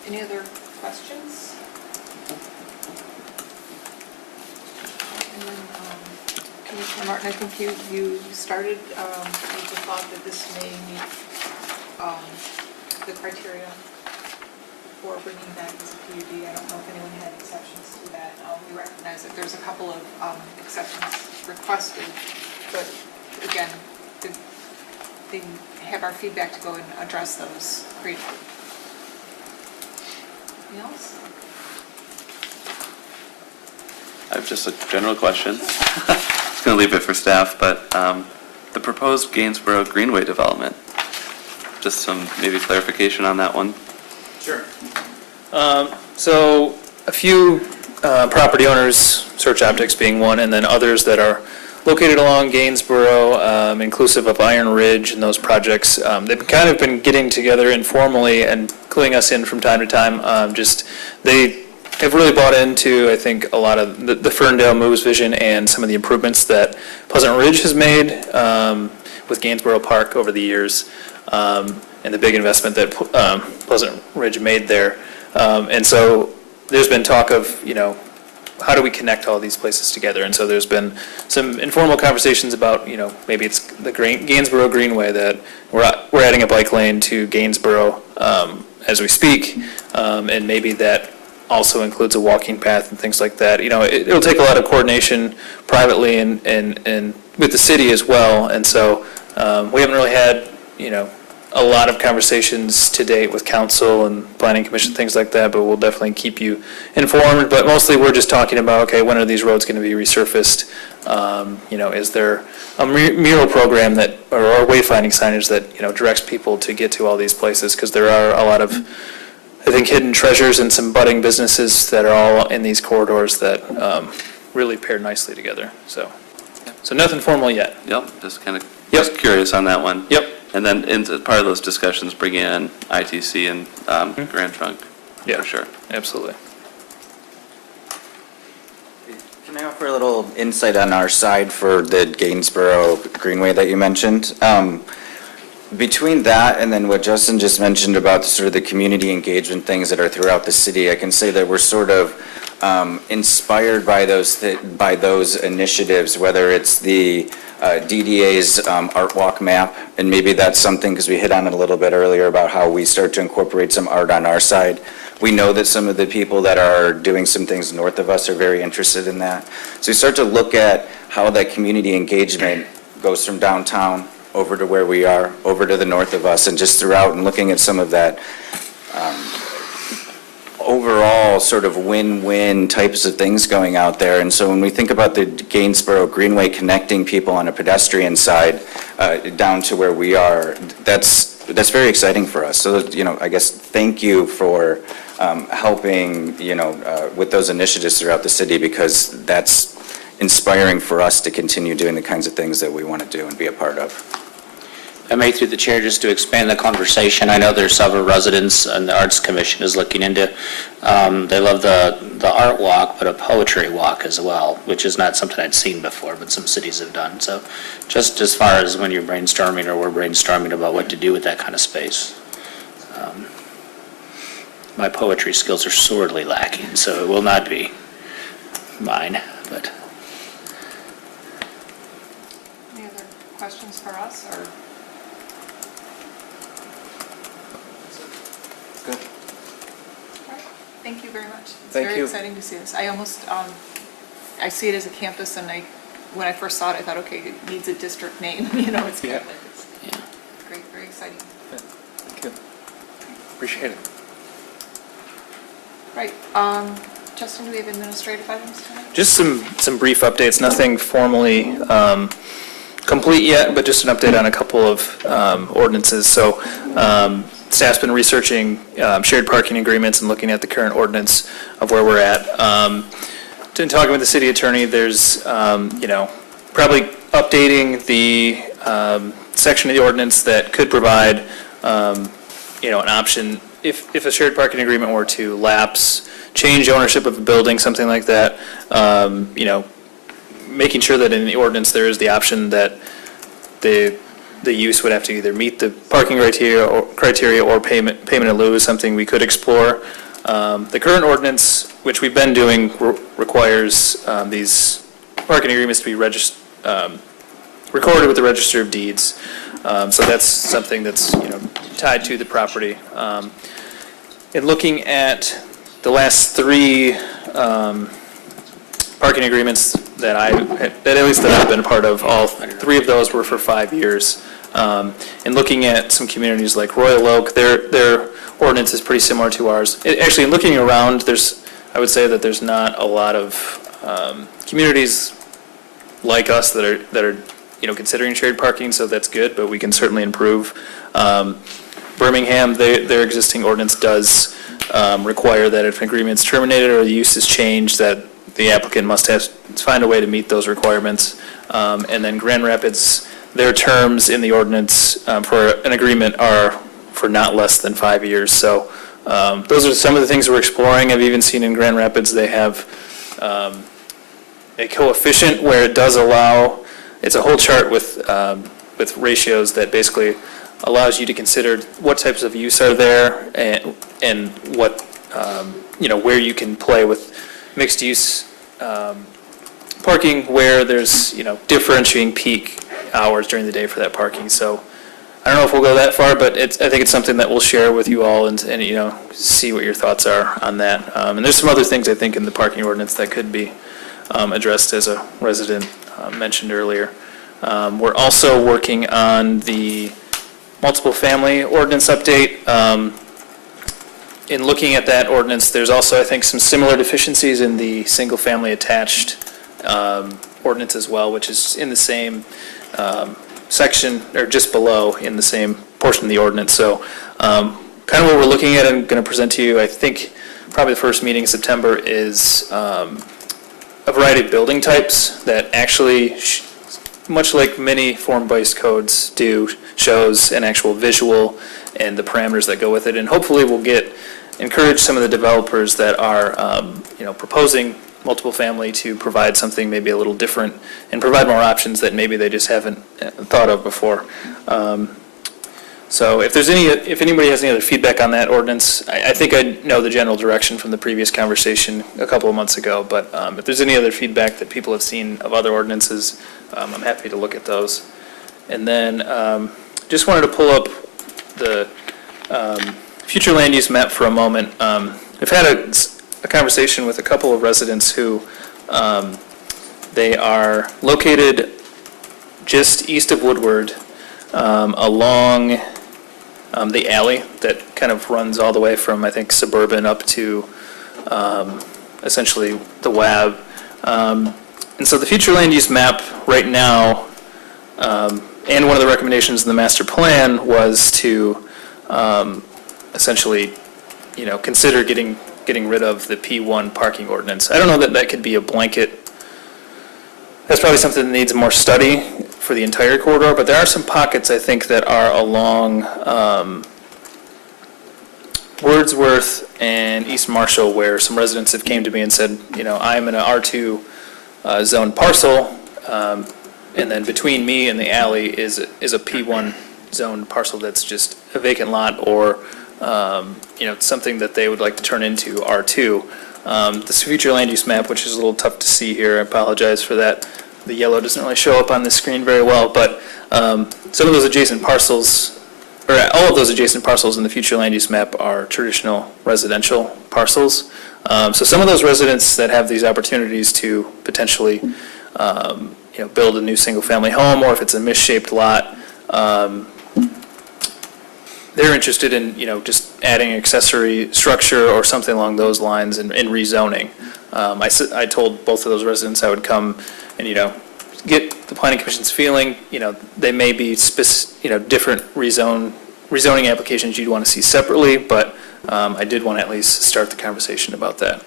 Any other questions? And then, Commissioner Martin, I think you started with the thought that this may meet the criteria for bringing back as a PUD. I don't know if anyone had exceptions to that. We recognize that there's a couple of exceptions requested, but again, they have our feedback to go and address those gratefully. Anything else? I have just a general question. I was going to leave it for staff, but the proposed Gainsborough Greenway development, just some maybe clarification on that one. Sure. So a few property owners, Search Optics being one, and then others that are located along Gainsborough, inclusive of Iron Ridge and those projects, they've kind of been getting together informally and cluing us in from time to time. They have really bought into, I think, a lot of the Ferndale Moves vision and some of the improvements that Pleasant Ridge has made with Gainsborough Park over the years, and the big investment that Pleasant Ridge made there. And so there's been talk of, how do we connect all these places together? And so there's been some informal conversations about, maybe it's the Gainsborough Greenway that we're adding a bike lane to Gainsborough as we speak, and maybe that also includes a walking path and things like that. It'll take a lot of coordination privately and with the city as well. And so we haven't really had, a lot of conversations to date with council and planning commission, things like that, but we'll definitely keep you informed. But mostly we're just talking about, okay, when are these roads going to be resurfaced? Is there a mural program or wayfinding signage that, directs people to get to all these places? Because there are a lot of, I think, hidden treasures and some budding businesses that are all in these corridors that really pair nicely together. So nothing formal yet. Yep, just kind of just curious on that one. Yep. And then into part of those discussions, bring in ITC and Grand Trunk, Yeah, for sure. Absolutely. Can I offer a little insight on our side for the Gainsborough Greenway that you mentioned? Between that and then what Justin just mentioned about sort of the community engagement things that are throughout the city, I can say that we're sort of inspired by those initiatives, whether it's the DDA's Art Walk map, and maybe that's something, because we hit on it a little bit earlier about how we start to incorporate some art on our side. We know that some of the people that are doing some things north of us are very interested in that. So we start to look at how that community engagement goes from downtown over to where we are, over to the north of us, and just throughout, and looking at some of that overall sort of win-win types of things going out there. And so when we think about the Gainsborough Greenway connecting people on a pedestrian side down to where we are, that's very exciting for us. So, I guess thank you for helping, with those initiatives throughout the city, because that's inspiring for us to continue doing the kinds of things that we want to do and be a part of. I may, through the chair, just to expand the conversation, I know there's several residents and the Arts Commission is looking into, they love the art walk, but a poetry walk as well, which is not something I'd seen before, but some cities have done. So just as far as when you're brainstorming or we're brainstorming about what to do with that kind of space. My poetry skills are sorely lacking, so it will not be mine, but. Any other questions for us, or? Thank you very much. It's Thank very you. exciting to see this. I almost, I see it as a campus, and when I first saw it, I thought, okay, it needs a district name, it's kind of like, it's great, very exciting. Thank you. Appreciate it. Right, Justin, do we have administrative items tonight? Just some brief updates, nothing formally complete yet, but just an update on a couple of ordinances. So staff's been researching shared parking agreements and looking at the current ordinance of where we're at. In talking with the city attorney, there's, probably updating the section of the ordinance that could provide, an option if a shared parking agreement were to lapse, change ownership of a building, something like that, making sure that in the ordinance there is the option that the use would have to either meet the parking criteria or payment in lieu is something we could explore. The current ordinance, which we've been doing, requires these parking agreements to be recorded with the Register of Deeds. So that's something that's tied to the property. In looking at the last three parking agreements that I've been a part of, all three of those were for 5 years. And looking at some communities like Royal Oak, their ordinance is pretty similar to ours. Actually, in looking around, I would say that there's not a lot of communities like us that are considering shared parking, so that's good, but we can certainly improve. Birmingham, their existing ordinance does require that if an agreement's terminated or the use is changed, that the applicant must find a way to meet those requirements. And then Grand Rapids, their terms in the ordinance for an agreement are for not less than 5 years. So those are some of the things we're exploring. I've even seen in Grand Rapids they have a coefficient where it does allow, it's a whole chart with ratios that basically allows you to consider what types of use are there and what, where you can play with mixed use parking, where there's, differentiating peak hours during the day for that parking. So I don't know if we'll go that far, but I think it's something that we'll share with you all and see what your thoughts are on that. And there's some other things I think in the parking ordinance that could be addressed, as a resident mentioned earlier. We're also working on the multiple family ordinance update. In looking at that ordinance, there's also, I think, some similar deficiencies in the single family attached ordinance as well, which is in the same section, or just below in the same portion of the ordinance. So kind of what we're looking at, I'm going to present to you, I think probably the first meeting in September, is a variety of building types that actually, much like many form-based codes do, shows an actual visual and the parameters that go with it. And hopefully we'll encourage some of the developers that are proposing multiple family to provide something maybe a little different and provide more options that maybe they just haven't thought of before. So if anybody has any other feedback on that ordinance, I think I know the general direction from the previous conversation a couple of months ago, but if there's any other feedback that people have seen of other ordinances, I'm happy to look at those. And then just wanted to pull up the future land use map for a moment. I've had a conversation with a couple of residents who they are located just east of Woodward, along the alley that kind of runs all the way from, I think, Suburban up to essentially the WAB. And so the future land use map right now, and one of the recommendations in the master plan was to essentially, consider getting rid of the P1 parking ordinance. I don't know that could be a blanket. That's probably something that needs more study for the entire corridor, but there are some pockets, I think, that are along Wordsworth and East Marshall where some residents have came to me and said, I'm in an R2 zone parcel, and then between me and the alley is a P1 zone parcel that's just a vacant lot or something that they would like to turn into R2. This future land use map, which is a little tough to see here, I apologize for that. The yellow doesn't really show up on the screen very well, but some of those adjacent parcels or all of those adjacent parcels in the future land use map are traditional residential parcels. So some of those residents that have these opportunities to potentially, build a new single-family home, or if it's a misshaped lot, they're interested in, just adding accessory structure or something along those lines in rezoning. I told both of those residents I would come and, get the planning commission's feeling. They may be different rezoning applications you'd want to see separately, but I did want to at least start the conversation about that.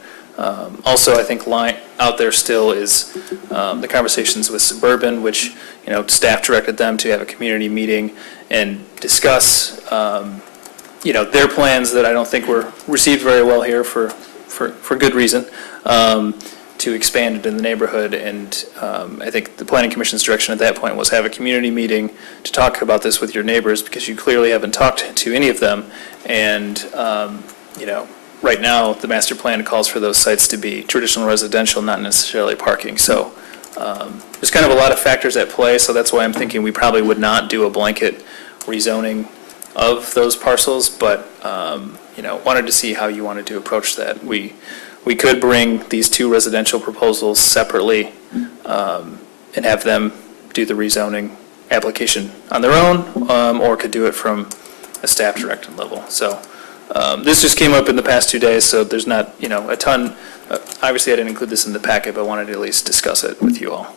Also, I think out there still is the conversations with Suburban, which, staff directed them to have a community meeting and discuss, their plans that I don't think were received very well here for good reason, to expand it in the neighborhood. And I think the planning commission's direction at that point was have a community meeting to talk about this with your neighbors, because you clearly haven't talked to any of them. And, right now, the master plan calls for those sites to be traditional residential, not necessarily parking. So there's kind of a lot of factors at play, so that's why I'm thinking we probably would not do a blanket rezoning of those parcels, but, wanted to see how you wanted to approach that. We could bring these two residential proposals separately and have them do the rezoning application on their own, or could do it from a staff-directed level. So this just came up in the past 2 days, so there's not, a ton. Obviously, I didn't include this in the packet, but I wanted to at least discuss it with you all.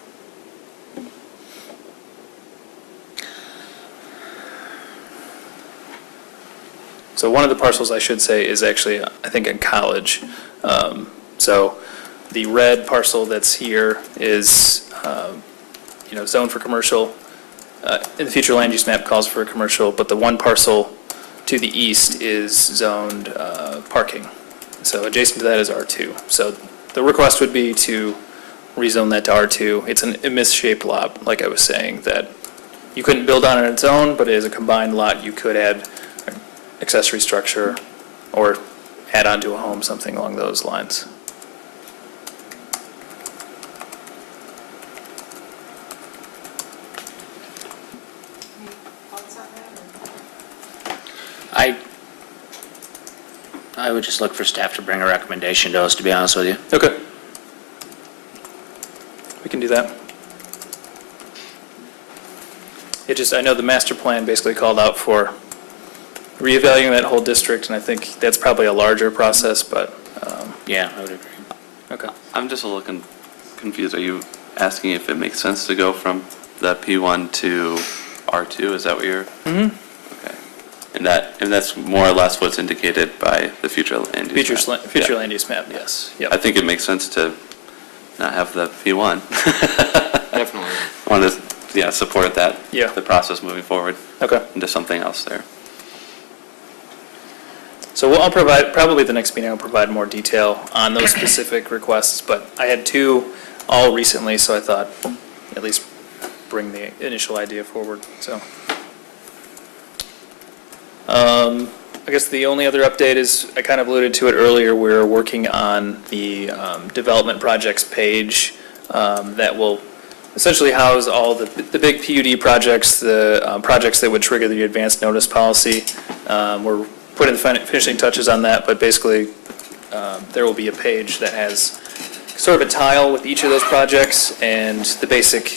So one of the parcels, I should say, is actually, I think, in College. So the red parcel that's here is, zoned for commercial. In the future land use map calls for commercial, but the one parcel to the east is zoned parking. So adjacent to that is R2. So the request would be to rezone that to R2. It's a misshaped lot, like I was saying, that you couldn't build on its own, but as a combined lot, you could add accessory structure or add on to a home, something along those lines. I would just look for staff to bring a recommendation to us, to be honest with you. Okay. We can do that. I know the master plan basically called out for reevaluating that whole district, and I think that's probably a larger process, but. Yeah, I would agree. Okay. I'm just a little confused. Are you asking if it makes sense to go from the P1 to R2? Is that what you're? Mm-hmm. Okay. And that's more or less what's indicated by the future land use map? Future land use map, yes. Yep. I think it makes sense to not have the P1. Definitely. I want to, support that. Yeah. The process moving forward. Okay. Into something else there. So I'll provide, probably the next meeting, I'll provide more detail on those specific requests, but I had two all recently, so I thought at least bring the initial idea forward, so. I guess the only other update is, I kind of alluded to it earlier, we're working on the development projects page that will essentially house all the big PUD projects, the projects that would trigger the advanced notice policy. We're putting the finishing touches on that, but basically there will be a page that has sort of a tile with each of those projects and the basic,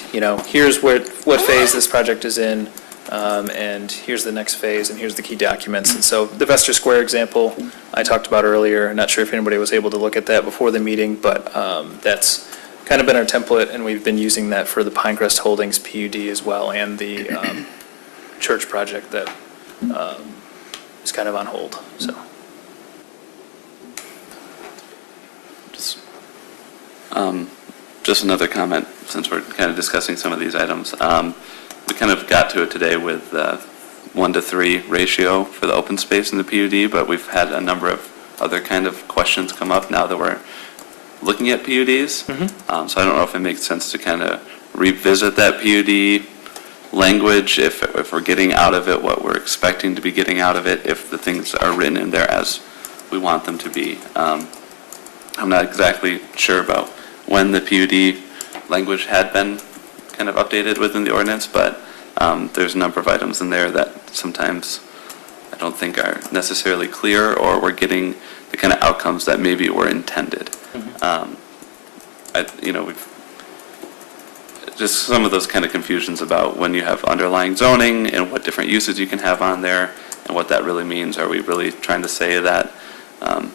here's what phase this project is in, and here's the next phase, and here's the key documents. And so the Vester Square example I talked about earlier, I'm not sure if anybody was able to look at that before the meeting, but that's kind of been our template, and we've been using that for the Pinecrest Holdings PUD as well, and the church project that is kind of on hold, so. Just another comment, since we're kind of discussing some of these items. We kind of got to it today with 1-to-3 ratio for the open space in the PUD, but we've had a number of other kind of questions come up now that we're looking at PUDs. Mm-hmm. So I don't know if it makes sense to kind of revisit that PUD language, if we're getting out of it what we're expecting to be getting out of it, if the things are written in there as we want them to be. I'm not exactly sure about when the PUD language had been kind of updated within the ordinance, but there's a number of items in there that sometimes don't think are necessarily clear, or we're getting the kind of outcomes that maybe were intended. We've just some of those kind of confusions about when you have underlying zoning and what different uses you can have on there and what that really means. Are we really trying to say that, an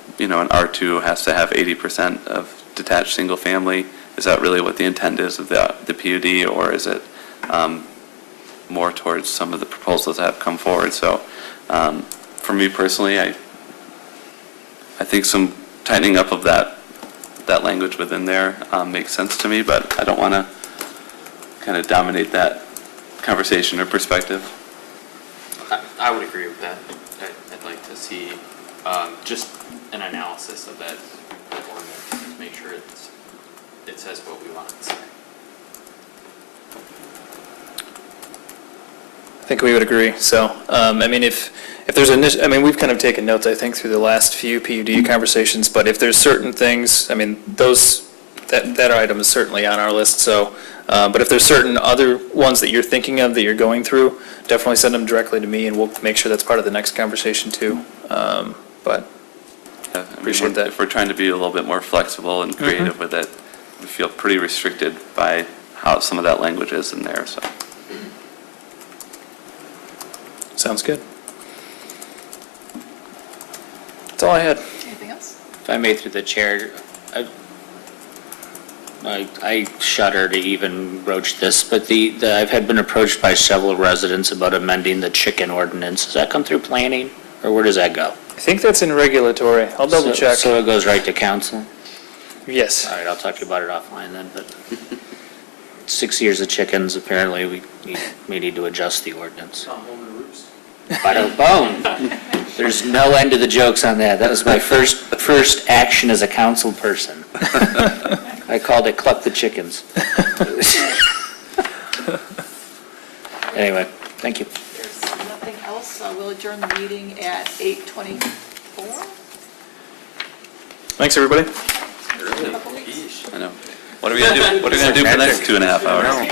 R2 has to have 80% of detached single family? Is that really what the intent is of the PUD, or is it more towards some of the proposals that have come forward? So for me personally, I think some tightening up of that language within there makes sense to me, but I don't want to kind of dominate that conversation or perspective. I would agree with that. I'd like to see just an analysis of that ordinance to make sure it says what we want it to say. I think we would agree. So, if there's we've kind of taken notes, I think, through the last few PUD conversations, but if there's certain things, that item is certainly on our list, so, but if there's certain other ones that you're thinking of that you're going through, definitely send them directly to me, and we'll make sure that's part of the next conversation too. But appreciate that. If we're trying to be a little bit more flexible and creative with it, we feel pretty restricted by how some of that language is in there, so. Sounds good. That's all I had. Anything else? If I may, through the chair, I shudder to even broach this, but I've been approached by several residents about amending the chicken ordinance. Does that come through planning, or where does that go? I think that's in regulatory. I'll double check. So it goes right to council? Yes. All right, I'll talk to you about it offline then, but 6 years of chickens, apparently we may need to adjust the ordinance. Bada boom. There's no end to the jokes on that. That was my first action as a council person. I called it Cluck the Chickens. Anyway, thank you. There's nothing else. We'll adjourn the meeting at 8:24. Thanks, everybody. I know. What are we gonna do? What are we gonna do for the next 2.5 hours?